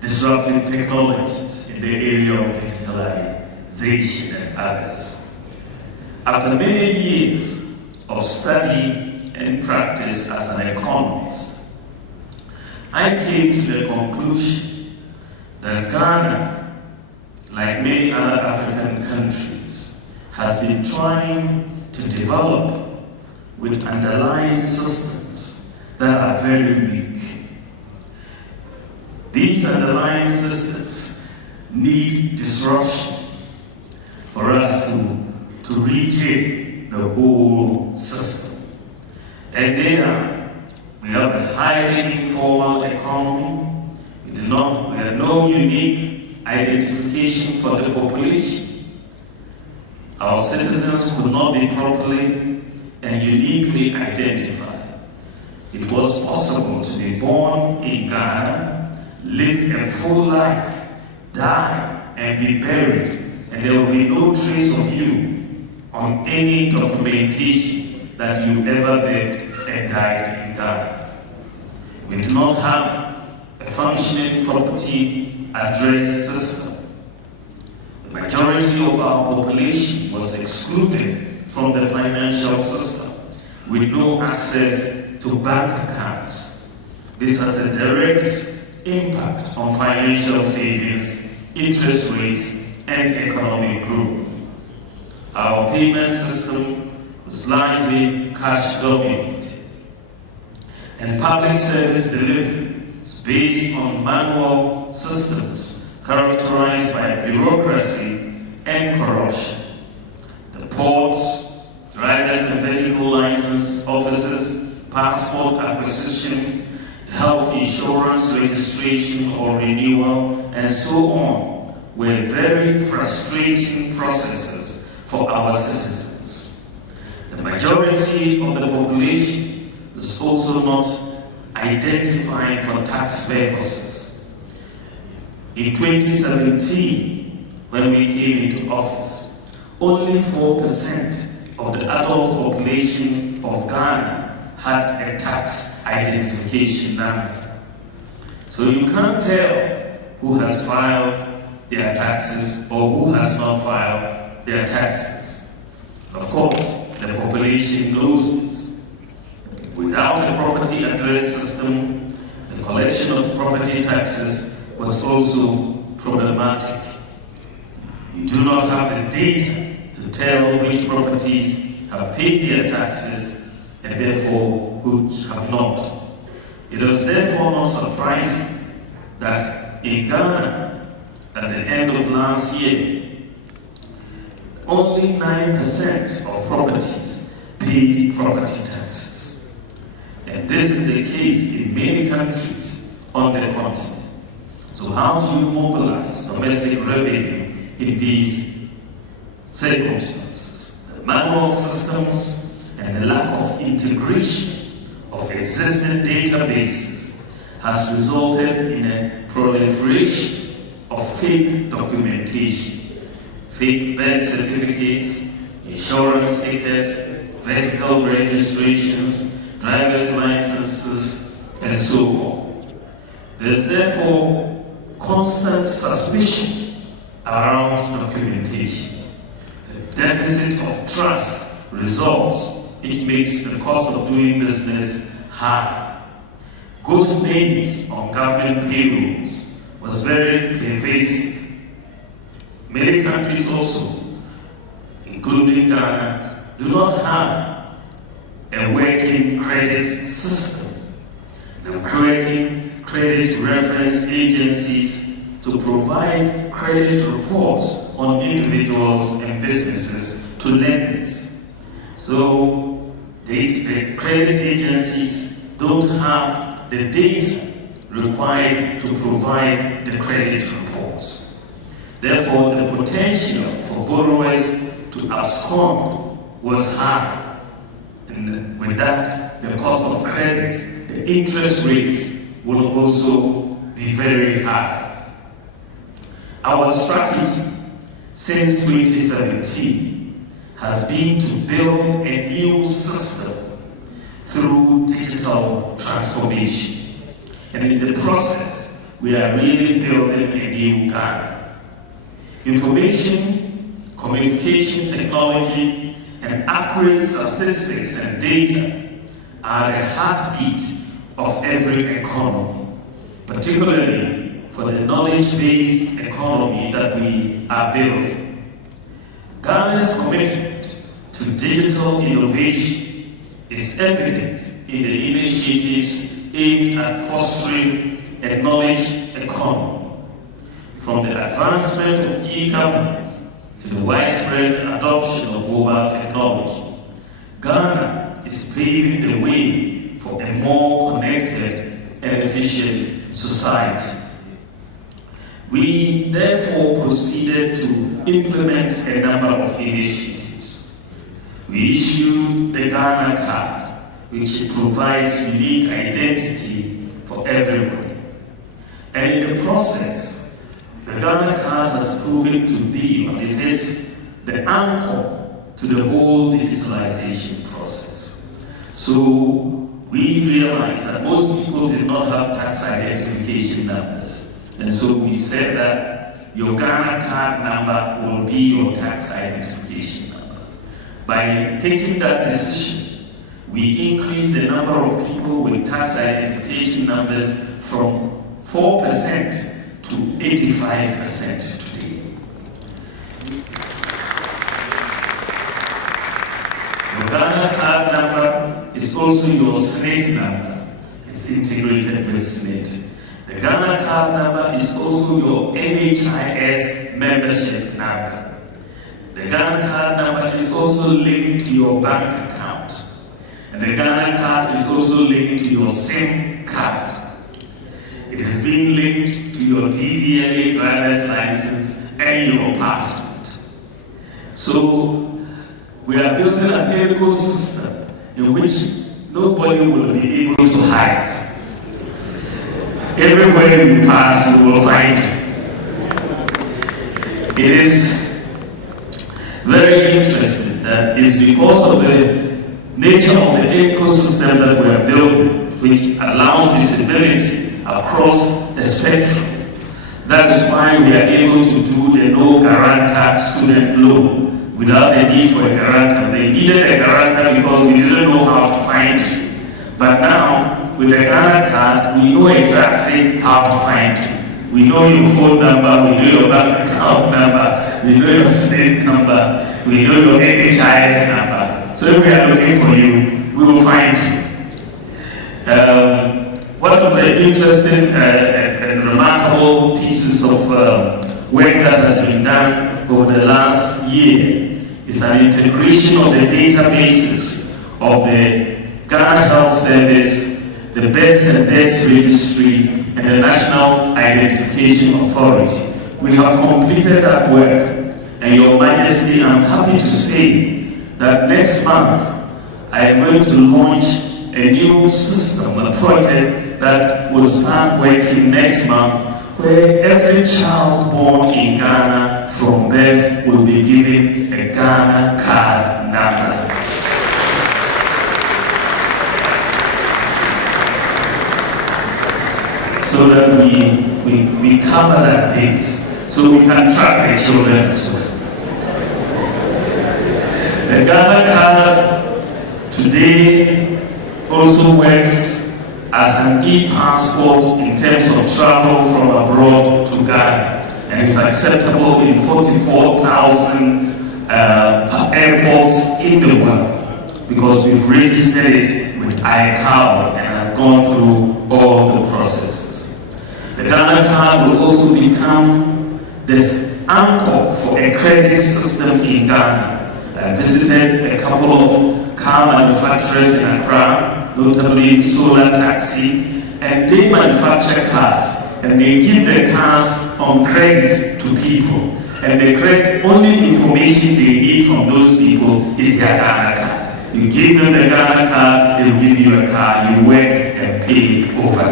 disruptive technologies in the area of digitalization and others. After many years of study and practice as an economist, I came to the conclusion that Ghana, like many other African countries, has been trying to develop with underlying systems that are very weak. These underlying systems need disruption for us to rejig the whole system. And we have a highly informal economy. We have no unique identification for the population. Our citizens could not be properly and uniquely identified. It was possible to be born in Ghana, live a full life, die, and be buried, and there will be no trace of you on any documentation that you ever lived and died in Ghana. We do not have a functioning property address system. The majority of our population was excluded from the financial system with no access to bank accounts. This has a direct impact on financial savings, interest rates, and economic growth. Our payment system was largely cash dominated, and public service delivery is based on manual systems characterized by bureaucracy and corruption. The ports, drivers and vehicle license offices, passport acquisition, health insurance registration or renewal, and so on were very frustrating processes for our citizens. The majority of the population is also not identified for tax purposes. In 2017, when we came into office, only 4% of the adult population of Ghana had a tax identification number. So you can't tell who has filed their taxes or who has not filed their taxes. Of course, the population knows this. Without a property address system, the collection of property taxes was also problematic. You do not have the data to tell which properties have paid their taxes and therefore which have not. It was therefore not surprising that in Ghana, at the end of last year, only 9% of properties paid property taxes. And this is the case in many countries on the continent. So how do you mobilize domestic revenue in these circumstances? The manual systems and the lack of integration of existing databases has resulted in a proliferation of fake documentation, fake birth certificates, insurance stickers, vehicle registrations, driver's licenses, and so on. There is therefore constant suspicion around documentation. The deficit of trust results, which makes the cost of doing business high. Ghost names on government payrolls was very pervasive. Many countries also, including Ghana, do not have a working credit system. They're creating credit reference agencies to provide credit reports on individuals and businesses to lenders. So the credit agencies don't have the data required to provide the credit reports. Therefore, the potential for borrowers to abscond was high. And with that, the cost of credit, the interest rates will also be very high. Our strategy since 2017 has been to build a new system through digital transformation. And in the process, we are really building a new Ghana. Information, communication technology, and accurate statistics and data are the heartbeat of every economy, particularly for the knowledge-based economy that we are building. Ghana's commitment to digital innovation is evident in the initiatives aimed at fostering a knowledge economy. From the advancement of e-governance to the widespread adoption of mobile technology, Ghana is paving the way for a more connected and efficient society. We therefore proceeded to implement a number of initiatives. We issued the Ghana card, which provides unique identity for everybody. And in the process, the Ghana card has proven to be, and it is the anchor to the whole digitalization process. So we realized that most people did not have tax identification numbers. And so we said that your Ghana card number will be your tax identification number. By taking that decision, we increased the number of people with tax identification numbers from 4% to 85% today. Your Ghana card number is also your SNAIT number. It's integrated with SNAIT. The Ghana card number is also your NHIS membership number. The Ghana card number is also linked to your bank account. And the Ghana card is also linked to your SIM card. It is being linked to your DVLA driver's license and your passport. So we are building an ecosystem in which nobody will be able to hide. Everywhere you pass, you will find it. It is very interesting that it's because of the nature of the ecosystem that we are building, which allows visibility across the spectrum. That is why we are able to do the no guarantor student loan without the need for a guarantor. They needed a guarantor because we didn't know how to find you. But now, with the Ghana card, we know exactly how to find you. We know your phone number, we know your bank account number, we know your SNAIT number, we know your NHIS number. So if we are looking for you, we will find you. One of the interesting and remarkable pieces of work that has been done over the last year is an integration of the databases of the Ghana Health Service, the Births and Deaths Registry, and the National Identification Authority. We have completed that work, and Your Majesty, I'm happy to say that next month I am going to launch a new system, a project that will start working next month, where every child born in Ghana from birth will be given a Ghana card number. so that we cover that base, so we can track the children as well. The Ghana card today also works as an e-passport in terms of travel from abroad to Ghana, and it's acceptable in 44,000 airports in the world, because we've registered it with ICAO and have gone through all the processes. The Ghana card will also become this anchor for a credit system in Ghana. I visited a couple of car manufacturers in Accra, notably Solar Taxi, and they manufacture cars, and they give the cars on credit to people, and the credit, only information they need from those people is their Ghana card. You give them the Ghana card, they'll give you a car, you work and pay over.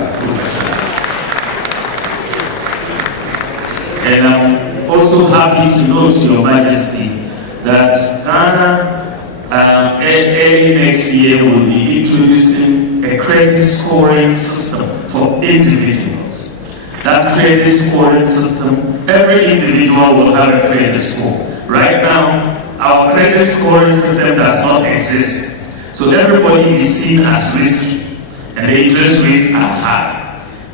And I'm also happy to note, Your Majesty, that Ghana early next year will be introducing a credit scoring system for individuals. That credit scoring system, every individual will have a credit score. Right now, our credit scoring system does not exist. So everybody is seen as risky, and the interest rates are high.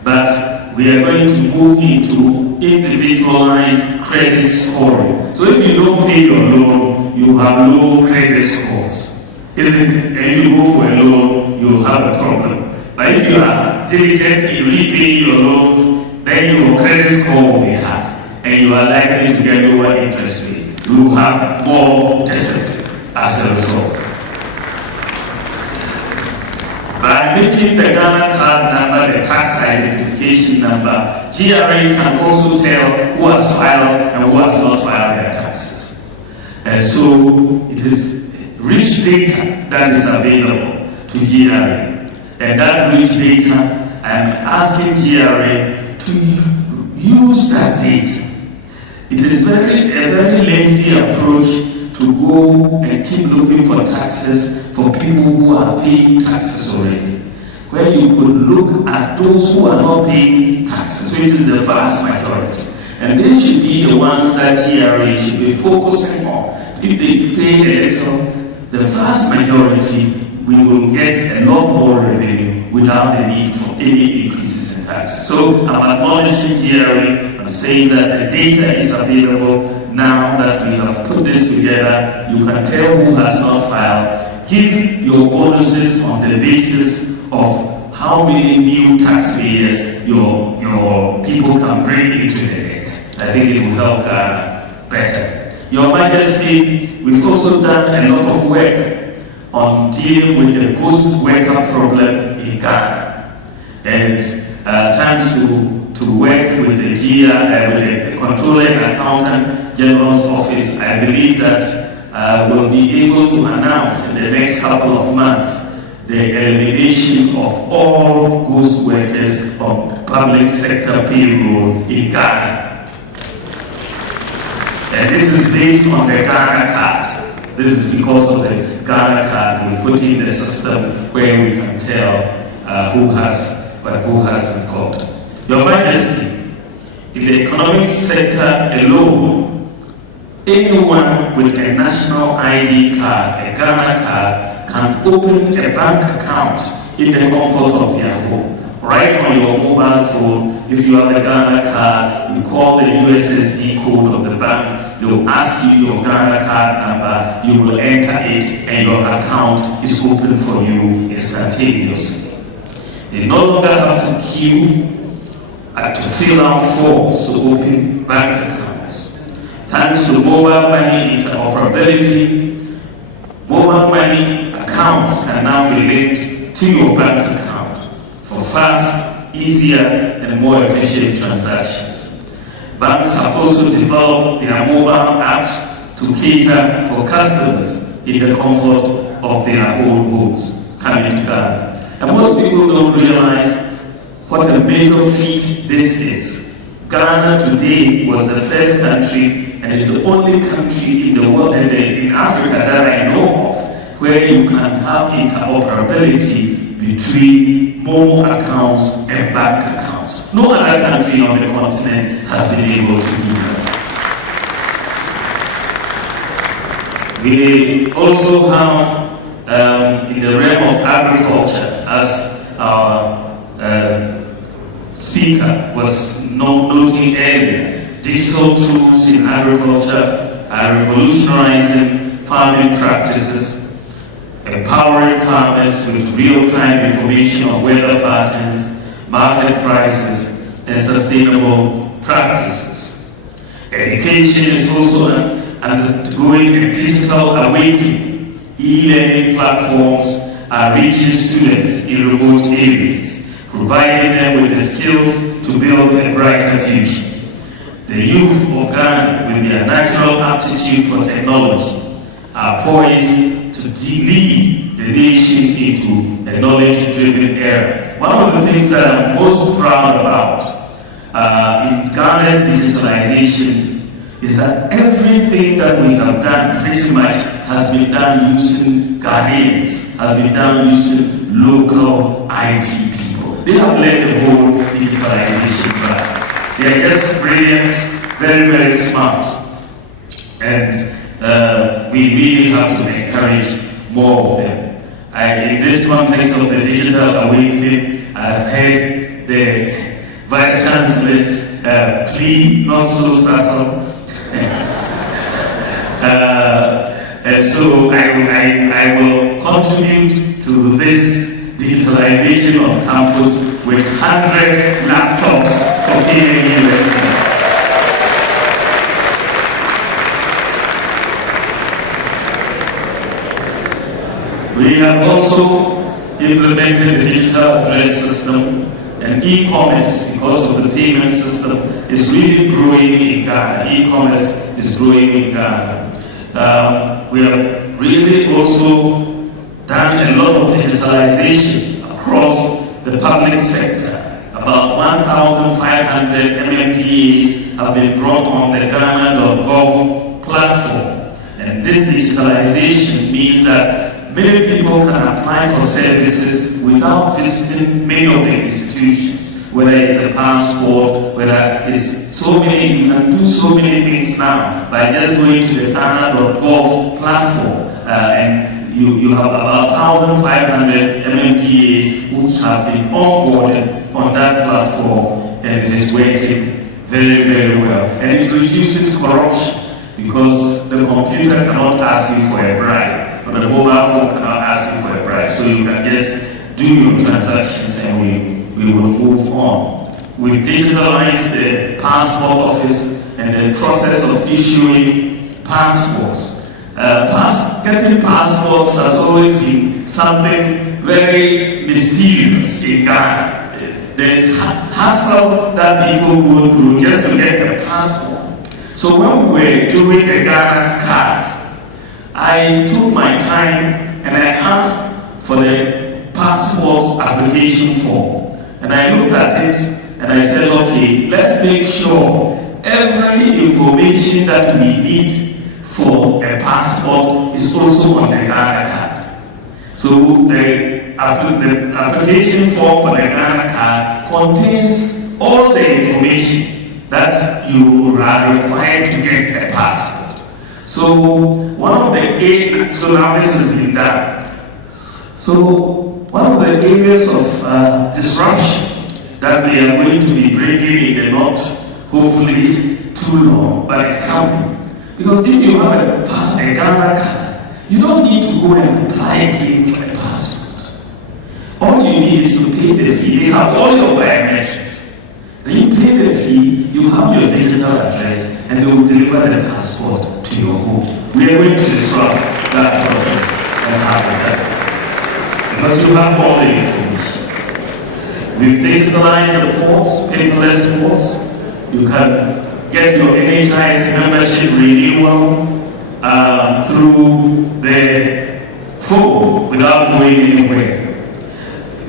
But we are going to move into individualized credit scoring. So if you don't pay your loan, you have low credit scores. Isn't it? And if you go for a loan, you have a problem. But if you are diligent in repaying your loans, then your credit score will be high, and you are likely to get lower interest rate. You will have more discipline as a result. By making the Ghana card number the tax identification number, GRA can also tell who has filed and who has not filed their taxes. And so it is rich data that is available to GRA. And that rich data, I am asking GRA to use that data. It is a very lazy approach to go and keep looking for taxes for people who are paying taxes already, where you could look at those who are not paying taxes, which is the vast majority. And they should be the ones that GRA should be focusing on. If they pay a little, the vast majority, we will get a lot more revenue without the need for any increases in taxes. So I'm acknowledging GRA, I'm saying that the data is available. Now that we have put this together, you can tell who has not filed. Give your bonuses on the basis of how many new taxpayers your people can bring into the net. I think it will help Ghana better. Your Majesty, we've also done a lot of work on dealing with the ghost worker problem in Ghana. And thanks to work with the with the Controller and Accountant General's Office, I believe that we'll be able to announce in the next couple of months the elimination of all ghost workers on public sector payroll in Ghana. And this is based on the Ghana card. This is because of the Ghana card we put in the system where we can tell who hasn't got. Your Majesty, in the economic sector alone, anyone with a national ID card, a Ghana card, can open a bank account in the comfort of their home. Right on your mobile phone, if you have a Ghana card, you call the USSD code of the bank, they'll ask you your Ghana card number, you will enter it, and your account is open for you instantaneously. You no longer have to queue to fill out forms to open bank accounts. Thanks to mobile money interoperability, mobile money accounts can now be linked to your bank account for fast, easier, and more efficient transactions. Banks have also developed their mobile apps to cater for customers in the comfort of their own homes coming to Ghana. And most people don't realize what a major feat this is. Ghana today was the first country, and is the only country in the world, in Africa that I know of, where you can have interoperability between mobile accounts and bank accounts. accounts. No other country on the continent has been able to do that. We also have, in the realm of agriculture, as our speaker was noting earlier, digital tools in agriculture are revolutionizing farming practices, empowering farmers with real-time information on weather patterns, market prices, and sustainable practices. Education is also undergoing a digital awakening. E-learning platforms are reaching students in remote areas, providing them with the skills to build a brighter future. The youth of Ghana, with their natural aptitude for technology, are poised to lead the nation into a knowledge-driven era. One of the things that I'm most proud about in Ghana's digitalization is that everything that we have done pretty much has been done using Ghanaians, has been done using local IT people. They have led the whole digitalization track. They are just brilliant, very, very smart. And we really have to encourage more of them. In this context of the digital awakening, I've heard the Vice Chancellor's plea, not so subtle. And so I will contribute to this digitalization on campus with 100 laptops for KNUST. We have also implemented the digital address system, and e-commerce, because of the payment system, is really growing in Ghana. E-commerce is growing in Ghana. We have really also done a lot of digitalization across the public sector. About 1,500 MMTAs have been brought on the Ghana.gov platform. And this digitalization means that many people can apply for services without visiting many of the institutions, whether it's a passport, whether it's so many, you can do so many things now by just going to the Ghana.gov platform, and you have about 1,500 MMTAs which have been onboarded on that platform, and it is working very, very well. And it reduces corruption, because the computer cannot ask you for a bribe, but the mobile phone cannot ask you for a bribe. So you can just do your transactions and we will move on. We digitalized the passport office and the process of issuing passports. Getting passports has always been something very mysterious in Ghana. There's hassle that people go through just to get the passport. So when we were doing the Ghana card, I took my time and I asked for the passport application form. And I looked at it and I said, okay, let's make sure every information that we need for a passport is also on the Ghana card. So the application form for the Ghana card contains all the information that you are required to get a passport. So one of the so now this has been done. So one of the areas of disruption that we are going to be bringing in the not hopefully too long, but it's coming. Because if you have a Ghana card, you don't need to go and apply again for a passport. All you need is to pay the fee. They have all your biometrics. When you pay the fee, you have your digital address, and they will deliver the passport to your home. We are going to disrupt that process and have that. Because you have all the information. We've digitalized the ports, paperless ports. You can get your NHIS membership renewal through the phone without going anywhere.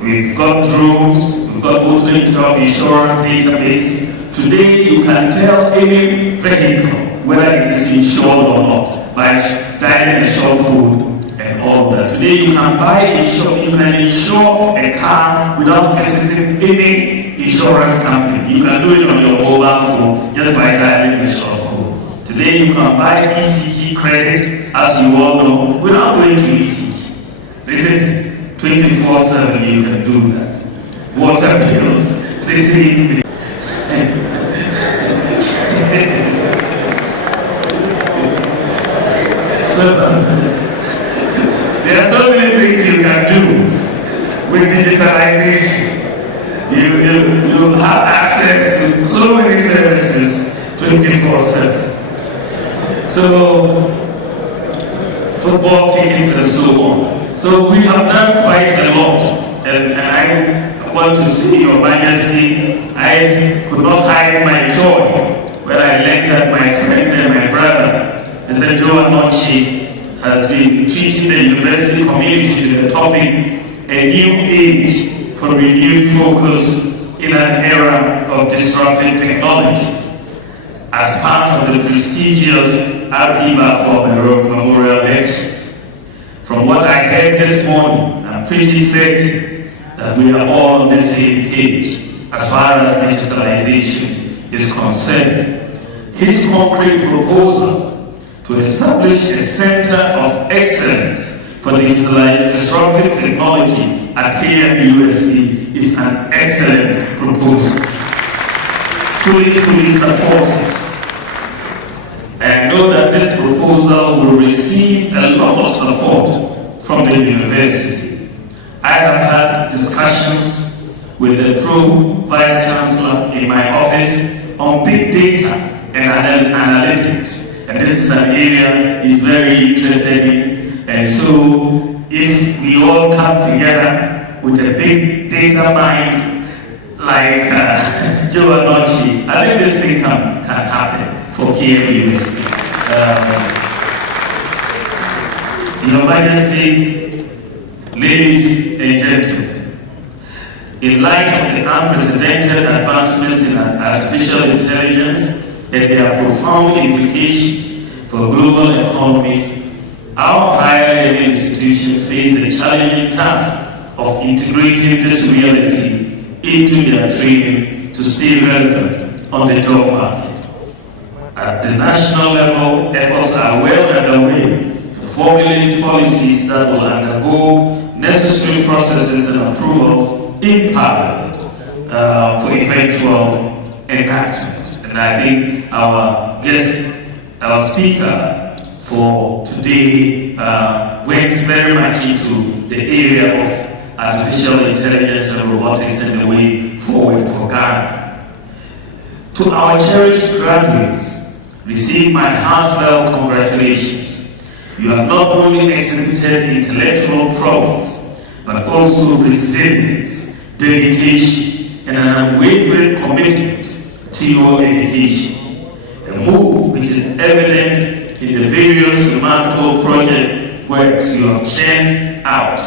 We've got drones, we've got motor job insurance database. Today you can tell any vehicle whether it is insured or not by dialing a short code and and all that. Today you can buy you can insure a car without visiting any insurance company. You can do it on your mobile phone just by dialing the short code. Today you can buy ECG credit, as you all know, without going to ECG. Isn't it? 24/7 you can do that. Water bills, they say. So, there are so many things you can do with digitalization. You have access to so many services 24/7. So, football tickets and so on. So we have done quite a lot, and I want to see Your Majesty. I could not hide my joy when I learned that my friend and my brother, Mr. Joe Anochi, has been treating the university community to the topic, a new age for renewed focus in an era of disruptive technologies, as part of the prestigious RP Balfour Memorial Lectures. From what I heard this morning, I'm pretty certain that we are all on the same page as far as digitalization is concerned. His concrete proposal to establish a center of excellence for disruptive technology at KNUST is an excellent proposal. Fully supported. I know that this proposal will receive a lot of support from the university. I have had discussions with the Pro-Vice Chancellor in my office on big data and analytics. And this is an area he's very interested in. And so if we all come together with a big data mind like Joe Anochi, I think this thing can happen for KNUST. Your Majesty, ladies and gentlemen, in light of the unprecedented advancements in artificial intelligence and their profound implications for global economies, our higher learning institutions face the challenging task of integrating this reality into their training to stay relevant on the job market. At the national level, efforts are well underway to formulate policies that will undergo necessary processes and approvals in Parliament for eventual enactment. And I think our speaker for today went very much into the area of artificial intelligence and robotics and the way forward for Ghana. To our cherished graduates, receive my heartfelt congratulations. You have not only exhibited intellectual prowess, but also resilience, dedication, and an unwavering commitment to your education. A move which is evident in the various remarkable project works you have churned out.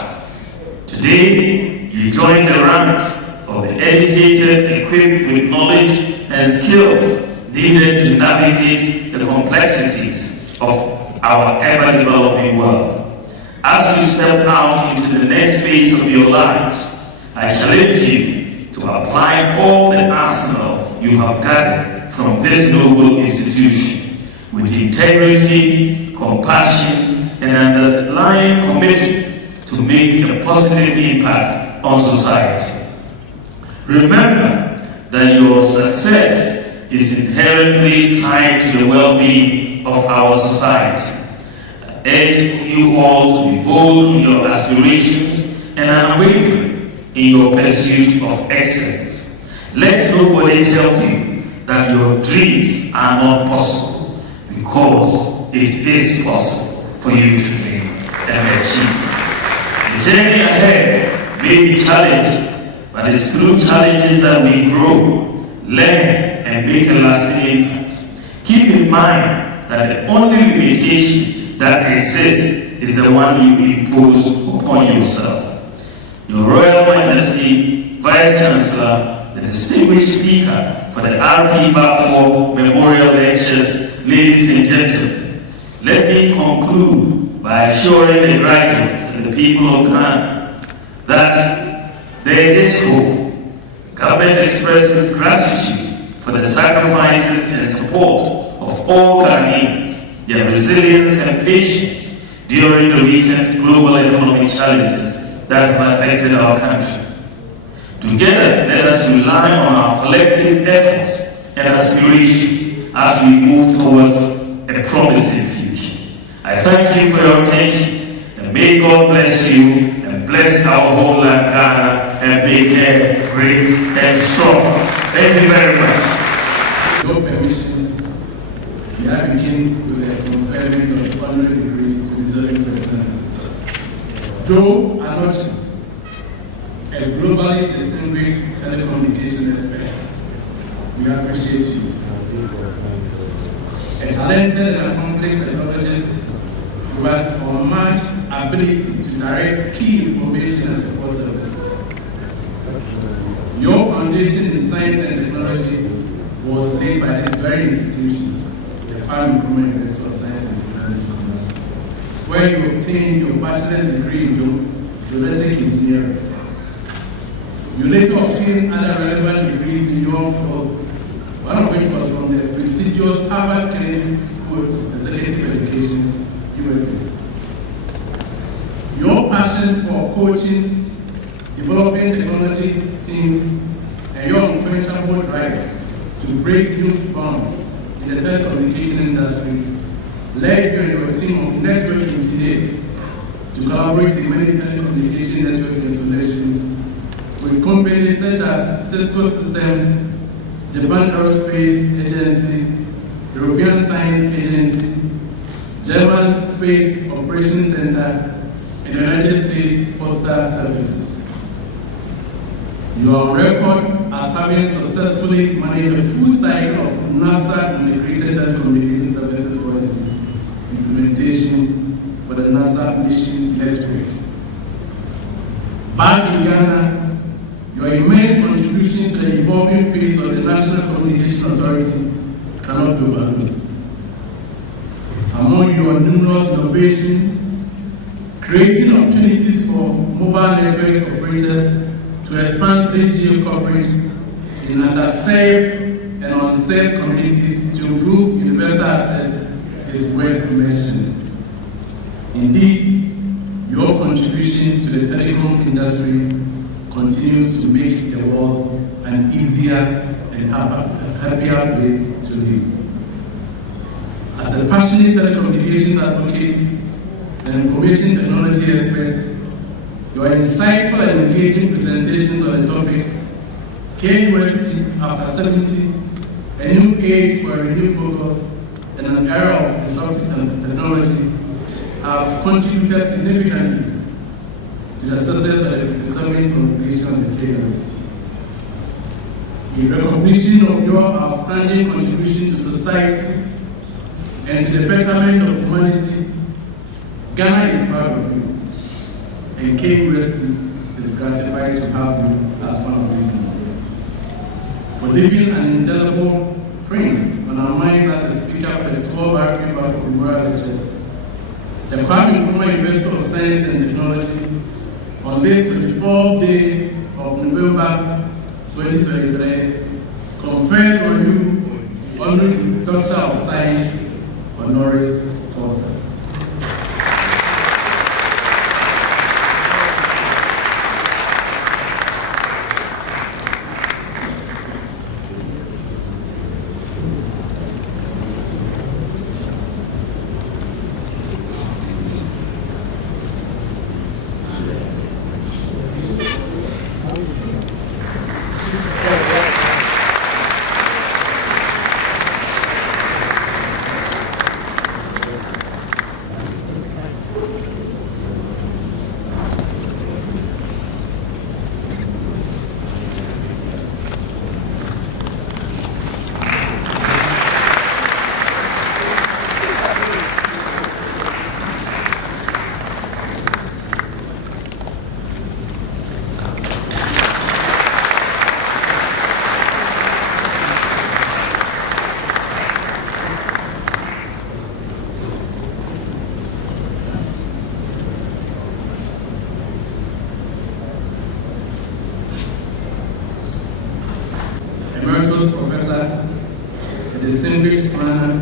Today, you join the ranks of the educated, equipped with knowledge and skills needed to navigate the complexities of our ever-developing world. As you step out into the next phase of your lives, I challenge you to apply all the arsenal you have gathered from this noble institution with integrity, compassion, and an underlying commitment to make a positive impact on society. Remember that your success is inherently tied to the well-being of our society. I urge you all to be bold in your aspirations and unwavering in your pursuit of excellence. Let nobody tell you that your dreams are not possible, because it is possible for you to dream and achieve. The journey ahead may be challenging, but it's through challenges that we grow, learn, and make a lasting impact. Keep in mind that the only limitation that exists is the one you impose upon yourself. Your Royal Majesty, Vice Chancellor, the distinguished speaker for the RP Balfour Memorial Lectures, ladies and gentlemen, let me conclude by by assuring the graduates and the people of Ghana that there is hope. Government expresses gratitude for the sacrifices and support of all Ghanaians, their resilience and patience during the recent global economic challenges that have affected our country. Together, let us rely on our collective efforts and aspirations as we move towards a promising future. I thank you for your attention, and may God bless you and bless our whole land, Ghana, and make it great and strong. Thank you very much. With your permission, we are beginning with the conferment of honorary degrees to deserving representatives. Joe Anochi, a globally distinguished telecommunication expert. We appreciate you. A talented and accomplished technologist who has unmatched ability to direct key information and support services. Your foundation in science and technology was laid by this very institution, the Farm Improvement University of Science and Technology, where you obtained your bachelor's degree in genetic engineering. You later obtained other relevant degrees in your field, one of which was from the prestigious Harvard Kennedy School of Executive Education, USA. Your passion for coaching, developing technology teams, and your unquenchable drive to break new grounds in the telecommunication industry led you and your team of network engineers to collaborate in many telecommunication network installations with companies such as Cisco Systems, Japan Aerospace Agency, European Science Agency, German Space Operations Center, and the United States Postal Services. You are on record as having successfully managed the full cycle of NASA Integrated Telecommunication Services Policy implementation for the NASA Mission Network. Back in Ghana, your immense contribution to the evolving phase of the National Communication Authority cannot be overlooked. Among your numerous innovations, creating opportunities for mobile network operators to expand 3G coverage in underserved and unserved communities to improve universal access is worth mentioning. Indeed, your contribution to the telecom industry continues to make the world an easier and happier place to live. As a passionate telecommunications advocate and information technology expert, your insightful and engaging presentations on the topic, KNUST after 70, a new age for a renewed focus, and an era of disruptive technology, have contributed significantly to the success of the 57th Congregation of the KNUST. In recognition of your outstanding contribution to society and to the betterment of humanity, Ghana is proud of you, and KNUST is gratified to have you as one of you. For leaving an indelible print on our minds as the speaker for the 12 RP for Memorial Lectures, the Kwame Nkrumah University of Science and Technology, on this 24th day of November 2023, confers on you honorary Doctor of Science honoris causa. distinguished planner,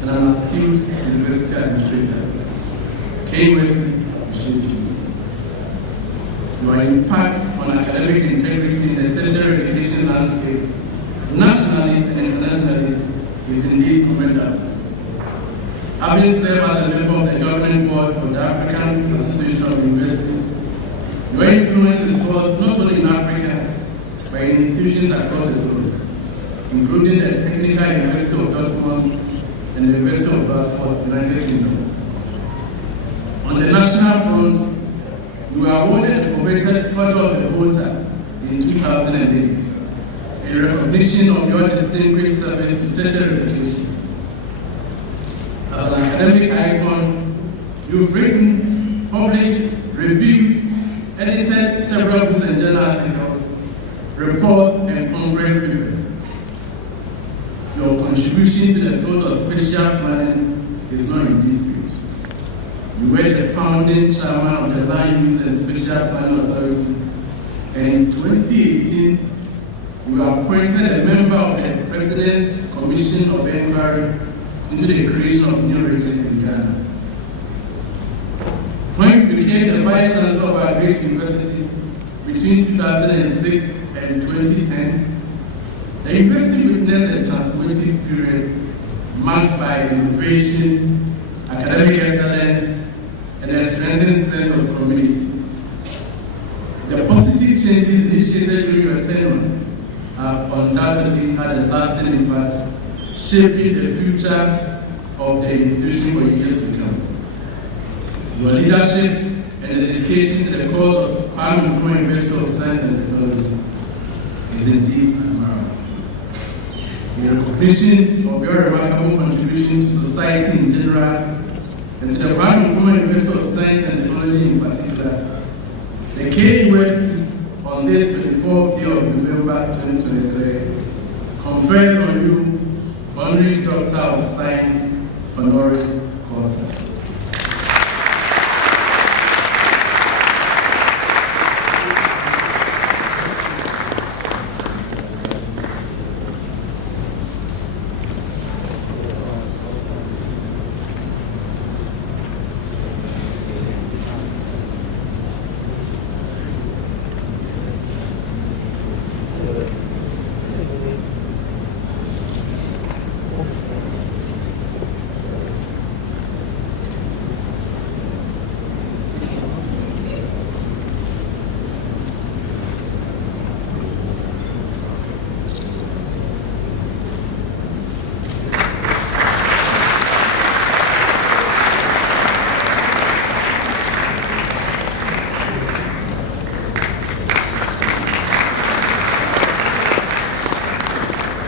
and an astute university administrator. KNUST appreciates you. Your impact on academic integrity in the tertiary education landscape, nationally and internationally, is indeed commendable. Having served as a member of the governing board of the African Association of Universities, your influence is felt not only in Africa, but in institutions across the globe, including the Technical University of Dortmund and the University of Bradford, United Kingdom. On the national front, you were awarded the coveted Order of the Volta in 2008, in recognition of your distinguished service to tertiary education. As an academic icon, you've written, published, reviewed, edited several books and journal articles, reports, and conference papers. Your contribution to the field of spatial planning is not in dispute. You were the founding chairman of the Land Use and Spatial Planning Authority, and in 2018, you were appointed a member of the President's Commission of Inquiry into the creation of new regions in Ghana. When you became the Vice Chancellor of our great university between 2006 and 2010, the university witnessed a transformative period marked by innovation, academic excellence, and a strengthened sense of community. The positive changes initiated during your tenure have undoubtedly had a lasting impact, shaping the future of the institution for years to come. Your leadership and the dedication to the cause of Kwame Nkrumah University of Science and Technology is indeed admirable. In recognition of your remarkable contribution to society in general and to the Kwame Nkrumah University of Science and Technology in particular, the KNUST on this 24th day of November 2023 confers on you Honorary Doctor of Science honoris causa.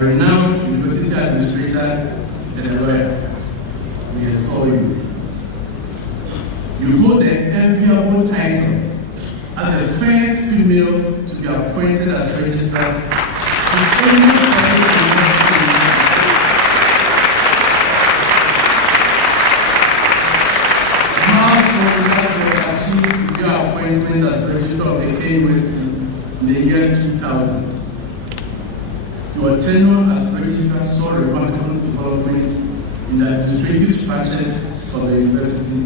Renowned university administrator and a lawyer, we extol you. You hold the enviable title as the first female to be appointed as registrar. Your appointment as registrar of the KNUST in the year 2000. Your tenure as registrar saw remarkable development in the administrative structures of the university,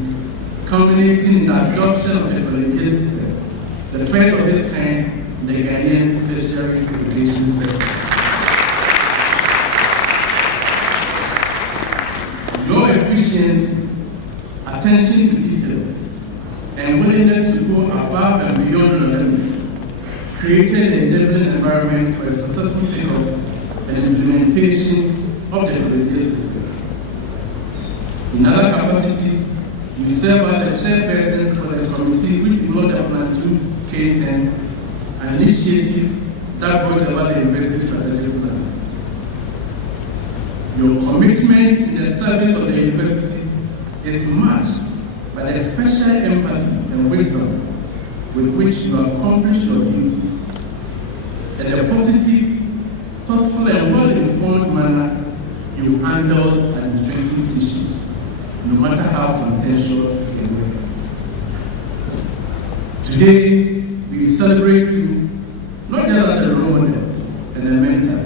culminating in the adoption of the collegiate system, the first of its kind in the Ghanaian tertiary education sector. Your efficiency, attention to detail, and willingness to go above and beyond your limits created an enabling environment for a successful take-up and implementation of the collegiate system. In other capacities, you serve as the chairperson for the committee which developed the Plan 2K10, an initiative that brought about the university strategic plan. Your commitment in the service of the university is matched by the special empathy and wisdom with which you accomplish your duties, and the positive, thoughtful, and well-informed manner you handle administrative issues, no matter how contentious they may be. Today, we celebrate you not just as a role model and a mentor,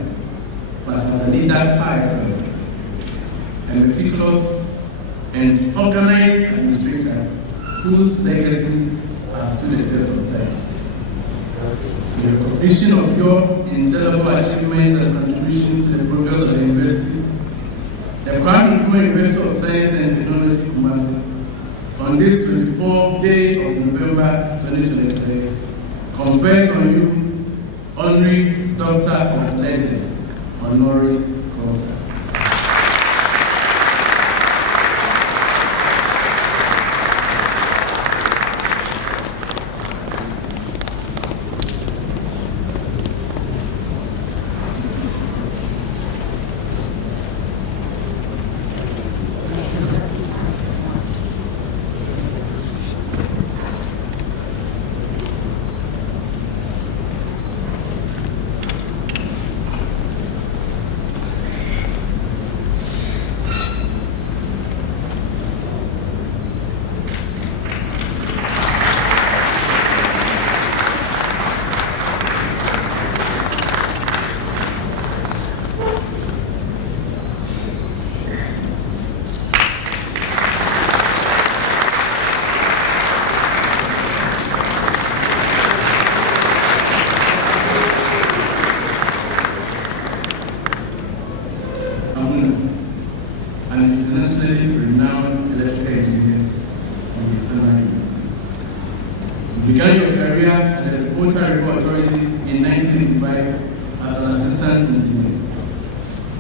but as a leader par excellence, a meticulous and organized administrator whose legacy has stood the test of time. In recognition of your indelible achievements and contributions to the progress of the university, the Kwame Nkrumah University of Science and Technology, Kumasi, on this 24th day of November 2023, confers on you Honorary Doctor of Letters, honoris causa. An internationally renowned electrical engineer from the NIU. You began your career at the Puerto Rico Authority in 1985 as an assistant engineer.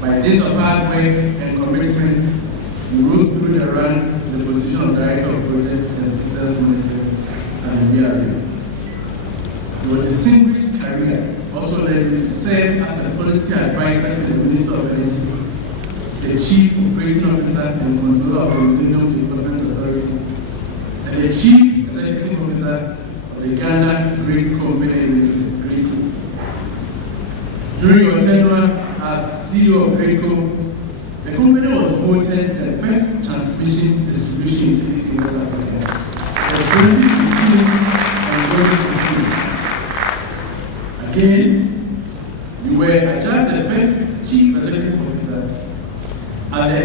By dint of hard work and commitment, you rose through the ranks to the position of Director of Projects and Systems Manager at the BRA. Your distinguished career also led you to serve as a policy advisor to the Minister of Energy, the Chief Operating Officer and Controller of the Millennium Development Authority, and the Chief Executive Officer of the Ghana Grid Company Limited, GRIDCO. During your tenure as CEO of GRIDCO, the company was voted the best transmission distribution utility in West Africa for 2015 and 2016. Again, you were adjudged the best Chief Executive Officer at the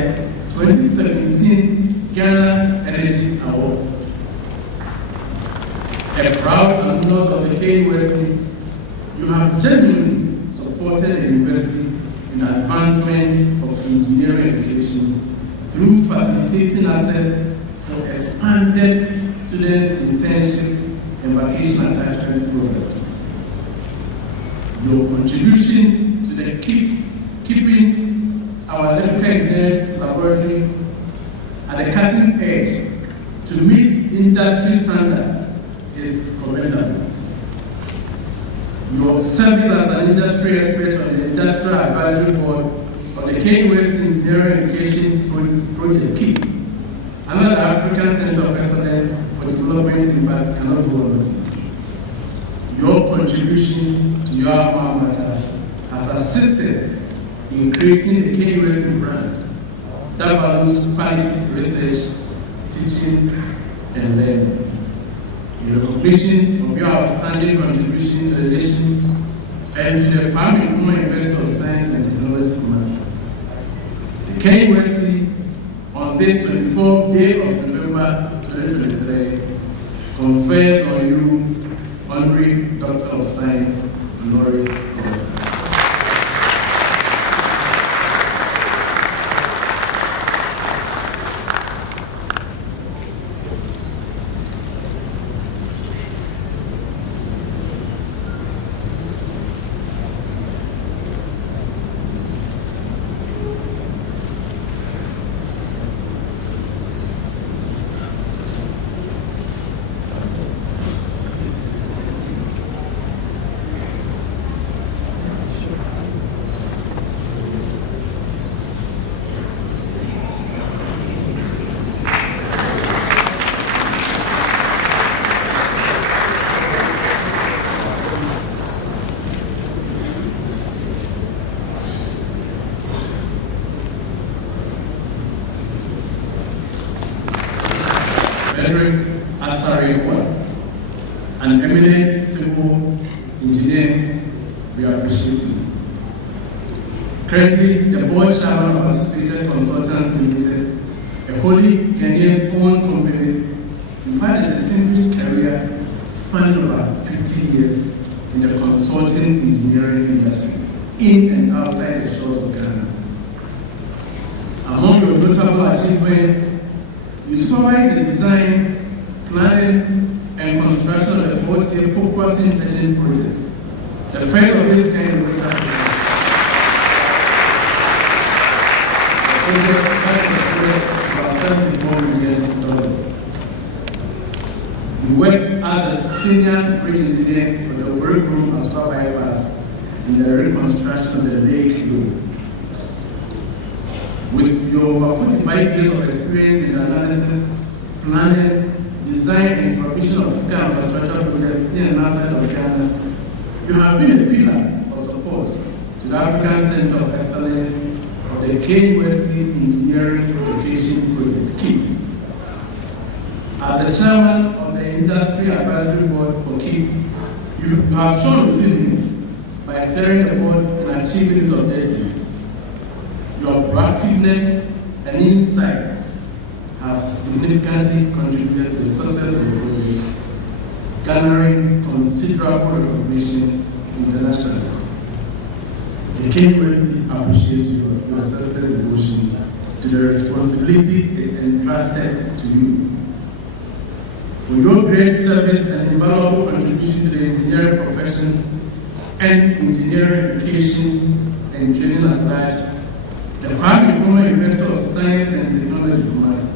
2017 Ghana Energy Awards. A proud alumnus of the KNUST, you have genuinely supported the university in advancement of engineering education through facilitating access for expanded students' internship and vacation attachment programs. Your contribution to the keeping our electrical engineering laboratory at the cutting edge to meet industry standards is commendable. Your service as an industry expert on the Industrial Advisory Board of the KNUST Engineering Education Project KEEP, another African Center of Excellence for Development in Impact, cannot go unnoticed. Your contribution to your alma mater has assisted in creating a KNUST brand that values quality research, teaching, and learning. In recognition of your outstanding contribution to the nation and to the Kwame Nkrumah University of Science and Technology, Kumasi, the KNUST on this 24th day of November 2023 confers on you Honorary Doctor of Science, honoris causa. Currently, the board chairman of Associated Consultants Limited, a wholly Ghanaian-owned company, you've had a distinguished career spanning over 50 years in the consulting engineering industry, in and outside the shores of Ghana. Among your notable achievements, you supervised the design, planning, and construction of the 40-year Opemsuo Intelligent project, the first of this kind in West Africa. The project had about $74 million. You worked as a senior bridge engineer for the Overgroom and Swap bypass in the reconstruction of the Lake Road. With your over 45 years of experience in analysis, planning, design, and supervision of physical and infrastructure projects in and outside of Ghana, you have been a pillar of support to the African Center of Excellence of the KNUST Engineering Education Project, KEEP. As the chairman of the Industry Advisory Board for KEEP, you have shown resilience by steering the board in achieving its objectives. Your proactiveness and insights have significantly contributed to the success of the project, garnering considerable recognition internationally. The KNUST appreciates your selfless devotion to the responsibility it entrusted to you. For your great service and invaluable contribution to the engineering profession and engineering education and training at large, the Kwame Nkrumah University of Science and Technology Kumasi,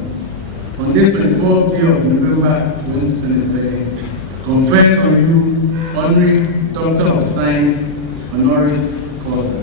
on this 24th day of November 2023, confers on you Honorary Doctor of Science honoris causa.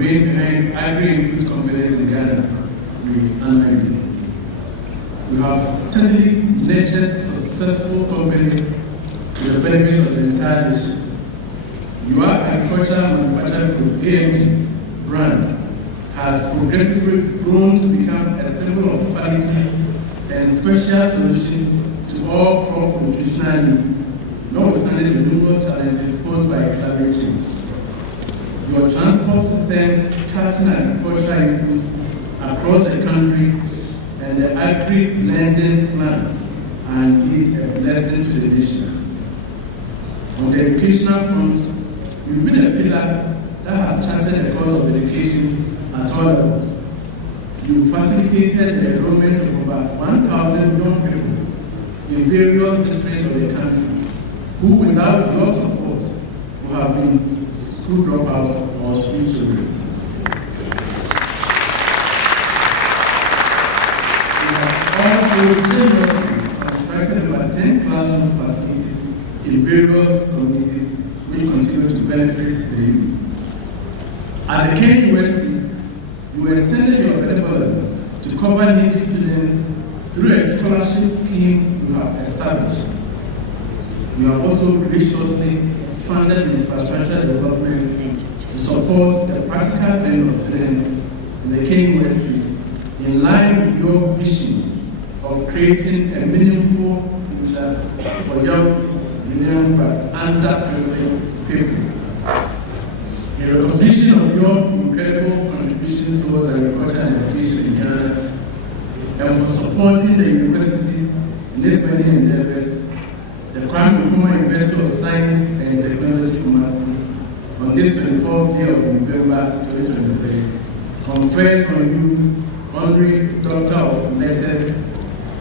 Behind agri-input companies in Ghana, we honor you. We have steadily nurtured successful companies to the benefit of the entire nation. Your agricultural manufacturing group, AMG brand, has progressively grown to become a symbol of quality and special solution to all crop nutritional needs, notwithstanding the numerous challenges posed by climate change. Your transport systems, cutting agricultural inputs across the country, and the agri-blending plant are indeed a blessing to the nation. On the educational front, you've been a pillar that has charted the course of education at all levels. You facilitated the enrollment of over 1,000 young people in various districts of the country who, without your support, would have been school dropouts or school children. We have also generously constructed about 10 classroom facilities in various communities which continue to benefit the youth. At the KNUST, you extended your benevolence to cover needy students through a scholarship scheme you have established. You have also graciously funded infrastructure development to support the practical training of students in the KNUST in line with your vision of creating a meaningful future for young but underprivileged people. In recognition of your incredible contributions towards agriculture and education in Ghana, and for supporting the university in its many endeavors, the Kwame Nkrumah University of Science and Technology Kumasi on this 24th day of November 2023, confers on you Honorary Doctor of Letters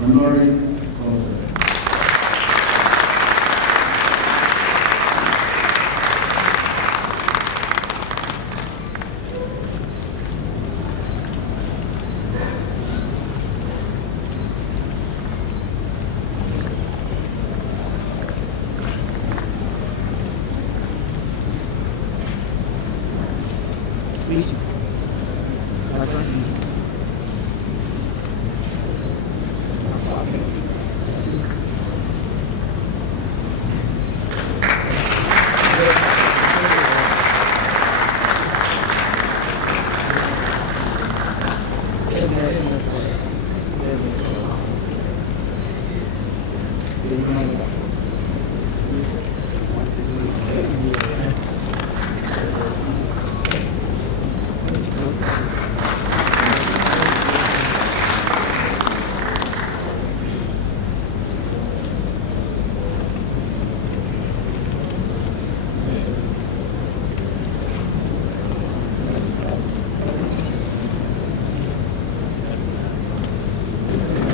honoris causa.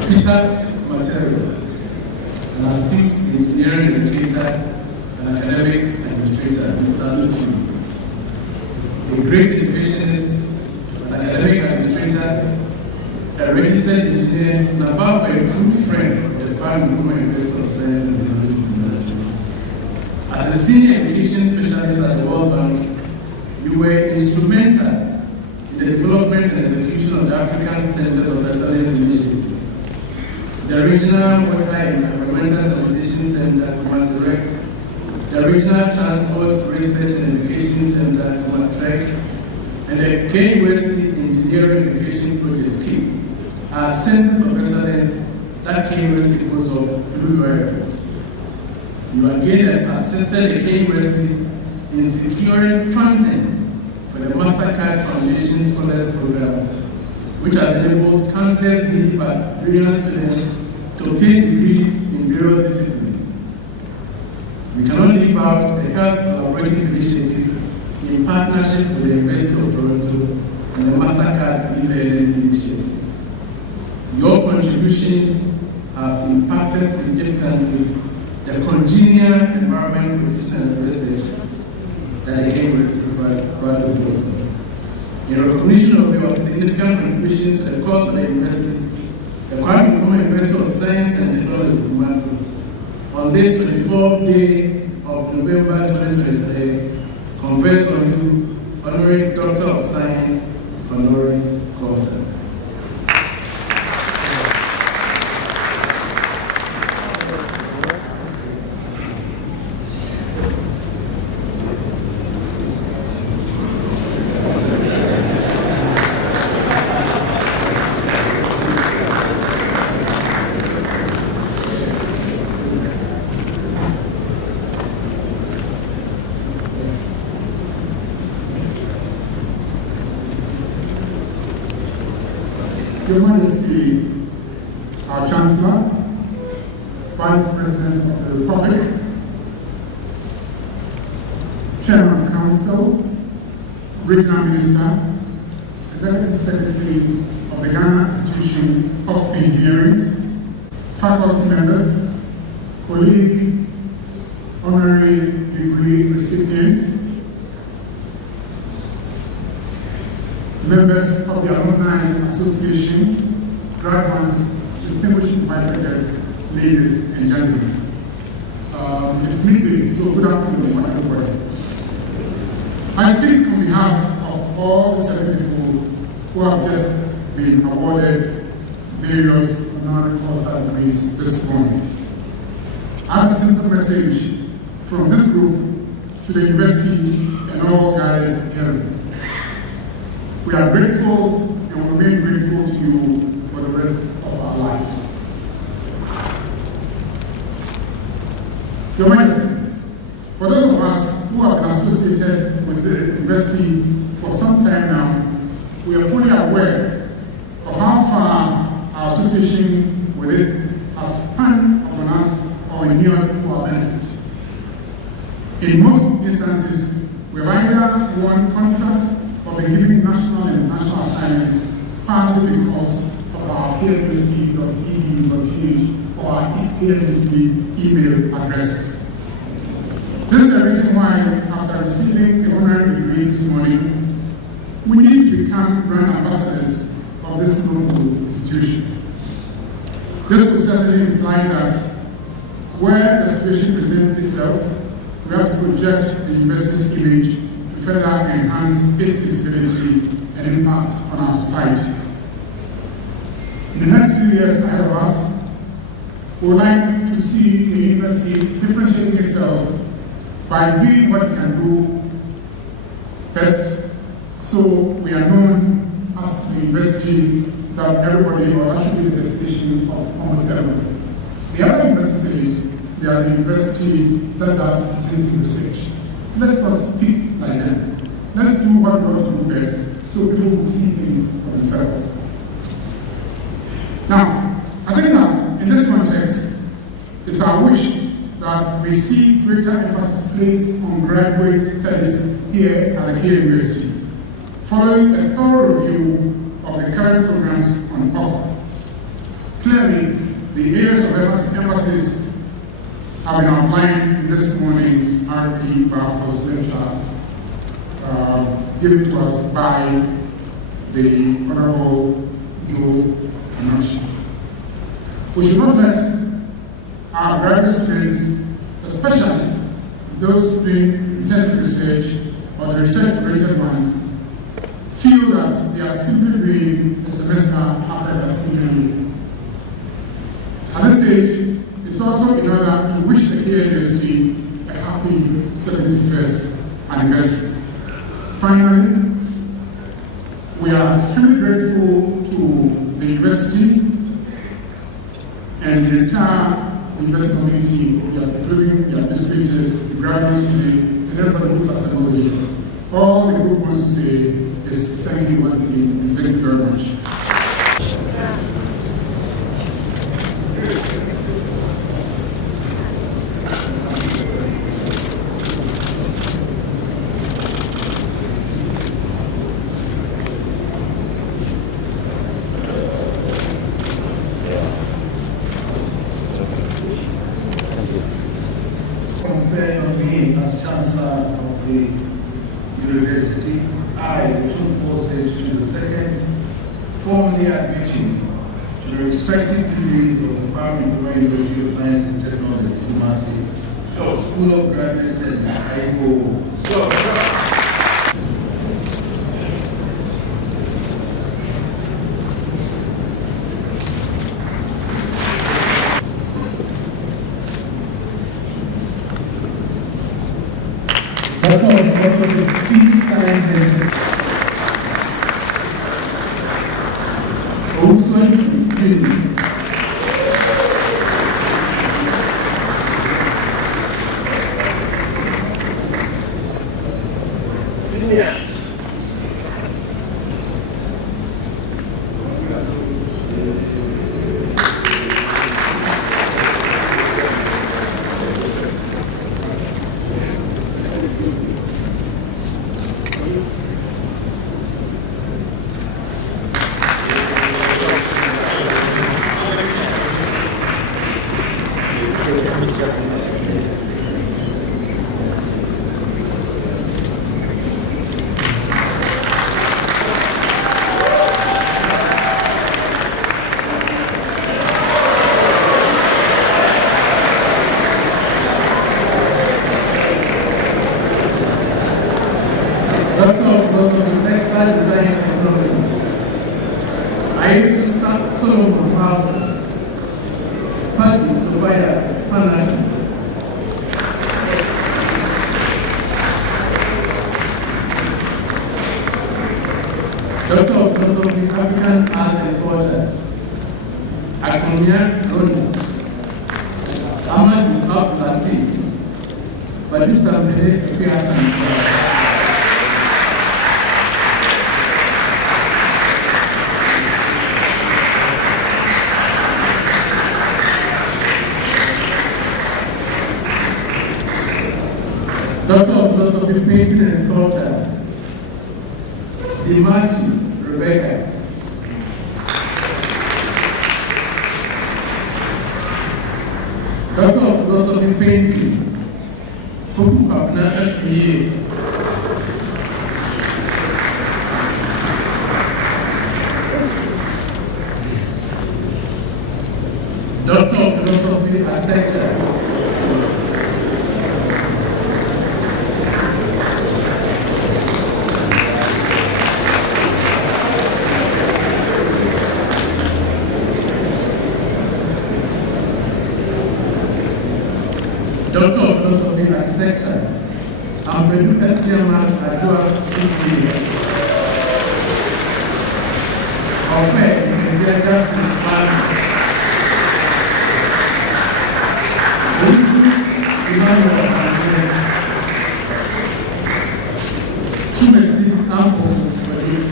Peter Material, an esteemed engineering educator and academic administrator, we salute you. A great educationist, an academic administrator, a registered engineer, and above a true friend of the Department of University of Science and Technology University. As a senior education specialist at the World Bank, you were instrumental in the development and execution of the African Centers of Excellence Initiative, the Regional Water and Environmental Sanitation Center, Kumasi Rex, the Regional Transport Research and Education Center, Kumatrek, and the KNUST Engineering Education Project, KIP, are centers of excellence that KNUST goes off through your effort. You again have assisted the KNUST in securing funding for the MasterCard Foundation Scholars Program, which has enabled countless needy but brilliant students to obtain degrees in various disciplines. We cannot leave out the Health Collaborative Initiative in partnership with the University of Toronto and the MasterCard e-learning initiative. Your contributions have impacted significantly the congenial environment for teaching and research that the KNUST proudly boasts of. In recognition of your significant contributions to the cause of the university, the Kwame University of Science and Technology, Kumasi, on this 24th day of November 2023, confers on you Honorary Doctor of Science honoris causa. Your Majesty, our Chancellor, Vice President of the Republic, Chairman of Council, Regional Minister, Executive Secretary of the Ghana Institution of Engineering, faculty members, colleagues, honorary degree recipients, members of the Alumni Association, graduates, distinguished inviters, ladies and gentlemen. It's midday, so good afternoon, everybody. I speak on behalf of all the 7 people who have just been awarded various honorary causa degrees this morning. I have a simple message from this group to the university and all guided hearing. We are grateful and will remain grateful to you for the rest of our lives. Your Majesty, for those of us who have been associated with the university for some time now, we are fully aware of how far our association with it has spanned upon us or inured to our benefit. In most instances, We've either won contracts or been given national and international assignments partly because of our KNUST.edu.ph or our KNUST email addresses. This is the reason why, after receiving the honorary degree this morning, we need to become brand ambassadors of this noble institution. This will certainly imply that where the situation presents itself, we have to project the university's image to further enhance its visibility and impact on our society. In the next few years ahead of us, we would like to see the university differentiating itself by doing what it can do best, so we are known as the university that everybody, or that should be the destination of almost everybody. The other universities, they are the university that does intensive research. Let's not speak like them. Let's do what we want to do best, so people will see things for themselves. Now, I think that in this context, it's our wish that we see greater emphasis placed on graduate studies here at the University, following a thorough review of the current programs on offer. Clearly, the areas of emphasis have been outlined in this morning's RP Barfos lecture given to us by the Honorable Joe Anachi. We should not let our graduate students, especially those doing intensive research or the research-related ones, feel that they are simply doing a semester after their senior year. At this stage, it's also in order to wish the KNUST a happy 71st anniversary. Finally, we are extremely grateful to the university and the entire university community, including the administrators, the graduates today, and everybody who's assembled here. All the group wants to say is thank you once again, and thank you very much. Conferring on me as Chancellor of the University, I took forces to the second, formally admitting to the respective degrees of the Department of University of Science and Technology, Kumasi, School of Graduate Studies, Aibo. Doctor of Philosophy, C. Science, Opemsuo. Senior. Doctor of Philosophy, Textile Design and Technology. I used to Solomon House, Paddy Sophia, Panay. Doctor of Philosophy, African Art and Culture. Akonya Rollins. Ahmad Abdul Latif. Asantehene, Asantehene. Doctor of Philosophy, Painting and Sculpture, Dimachi Rebecca. Doctor of Philosophy, Painting, Fuku Kapna FBA. Doctor of Philosophy, Architecture. Doctor of Philosophy, Architecture, Ambedu Esiama Ajua Ikiri. Ọ̀fẹ́ Ìjẹ́jà Ìsìlámù. Oríṣi Emmanuel Àti Chumesi Ampo Pẹ̀lú.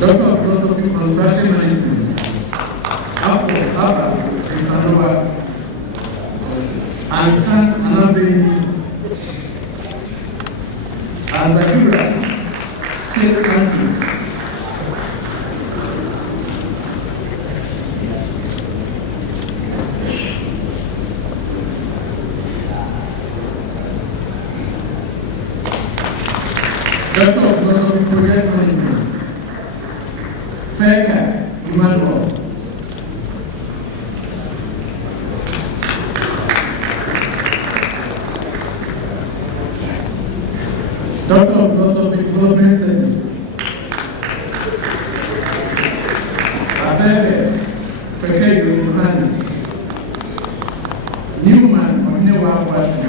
Doctor of Philosophy, Construction Management, Apo Abba Isanova, and San Anabe Azakura, Chief Country. Doctor of Philosophy, Project Management, Feka Emmanuel. Doctor of Philosophy, Development Studies, Abebe Fekeyo Yohannes, Newman Onewa Watson.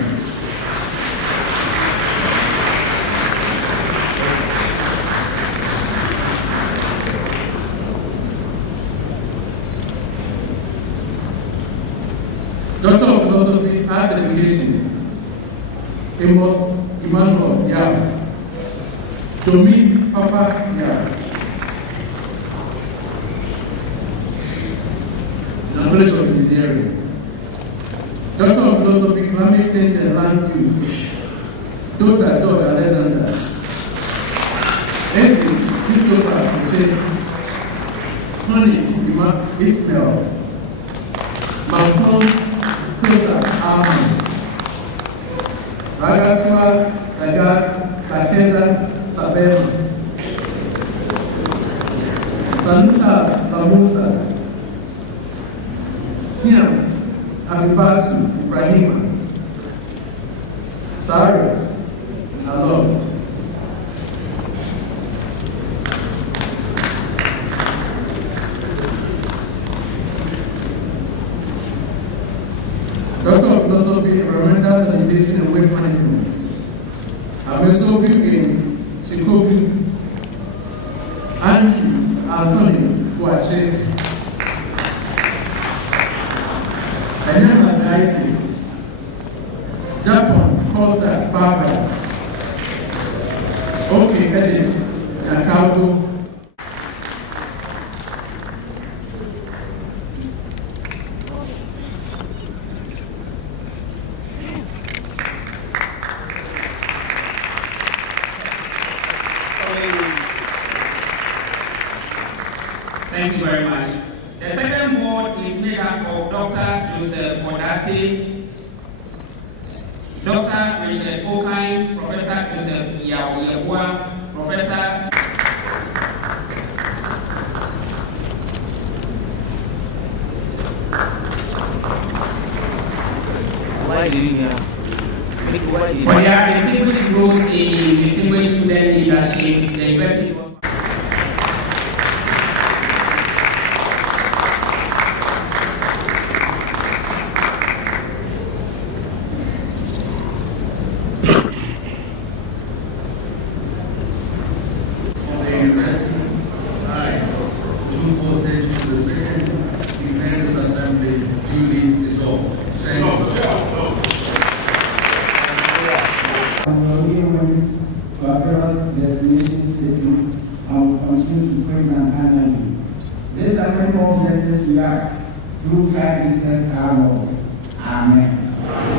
Doctor of Philosophy, Art Education, Amos Emmanuel Yao, Domi Papa Yao, Knowledge of Engineering, Doctor of Philosophy, Climate Change and Land Use, Dr. George Alexander, Ensis Christopher Kuche, Honey Ismail, Malcolm Amen. Ragatua Dagat Kakela Sabema Sanuchas Lamusa Kiam Abibatu Ibrahima Sari Alon. Doctor of Philosophy, Environmental Sanitation and Waste Management. Abesobi in Chikobi. Andrews Anthony Fuache. Daniel Isaac. Japan Kosa Barbara. Okay, edit. Nakaudo. Thank you very much. The second board is made up of Dr. Joseph Modati, Dr. Richard Okain, Professor Joseph Yabua, Professor for their distinguished roles in distinguished student leadership, the university was continue to praise and honor you. This and all blessings we ask through Christ Jesus our Lord. Amen.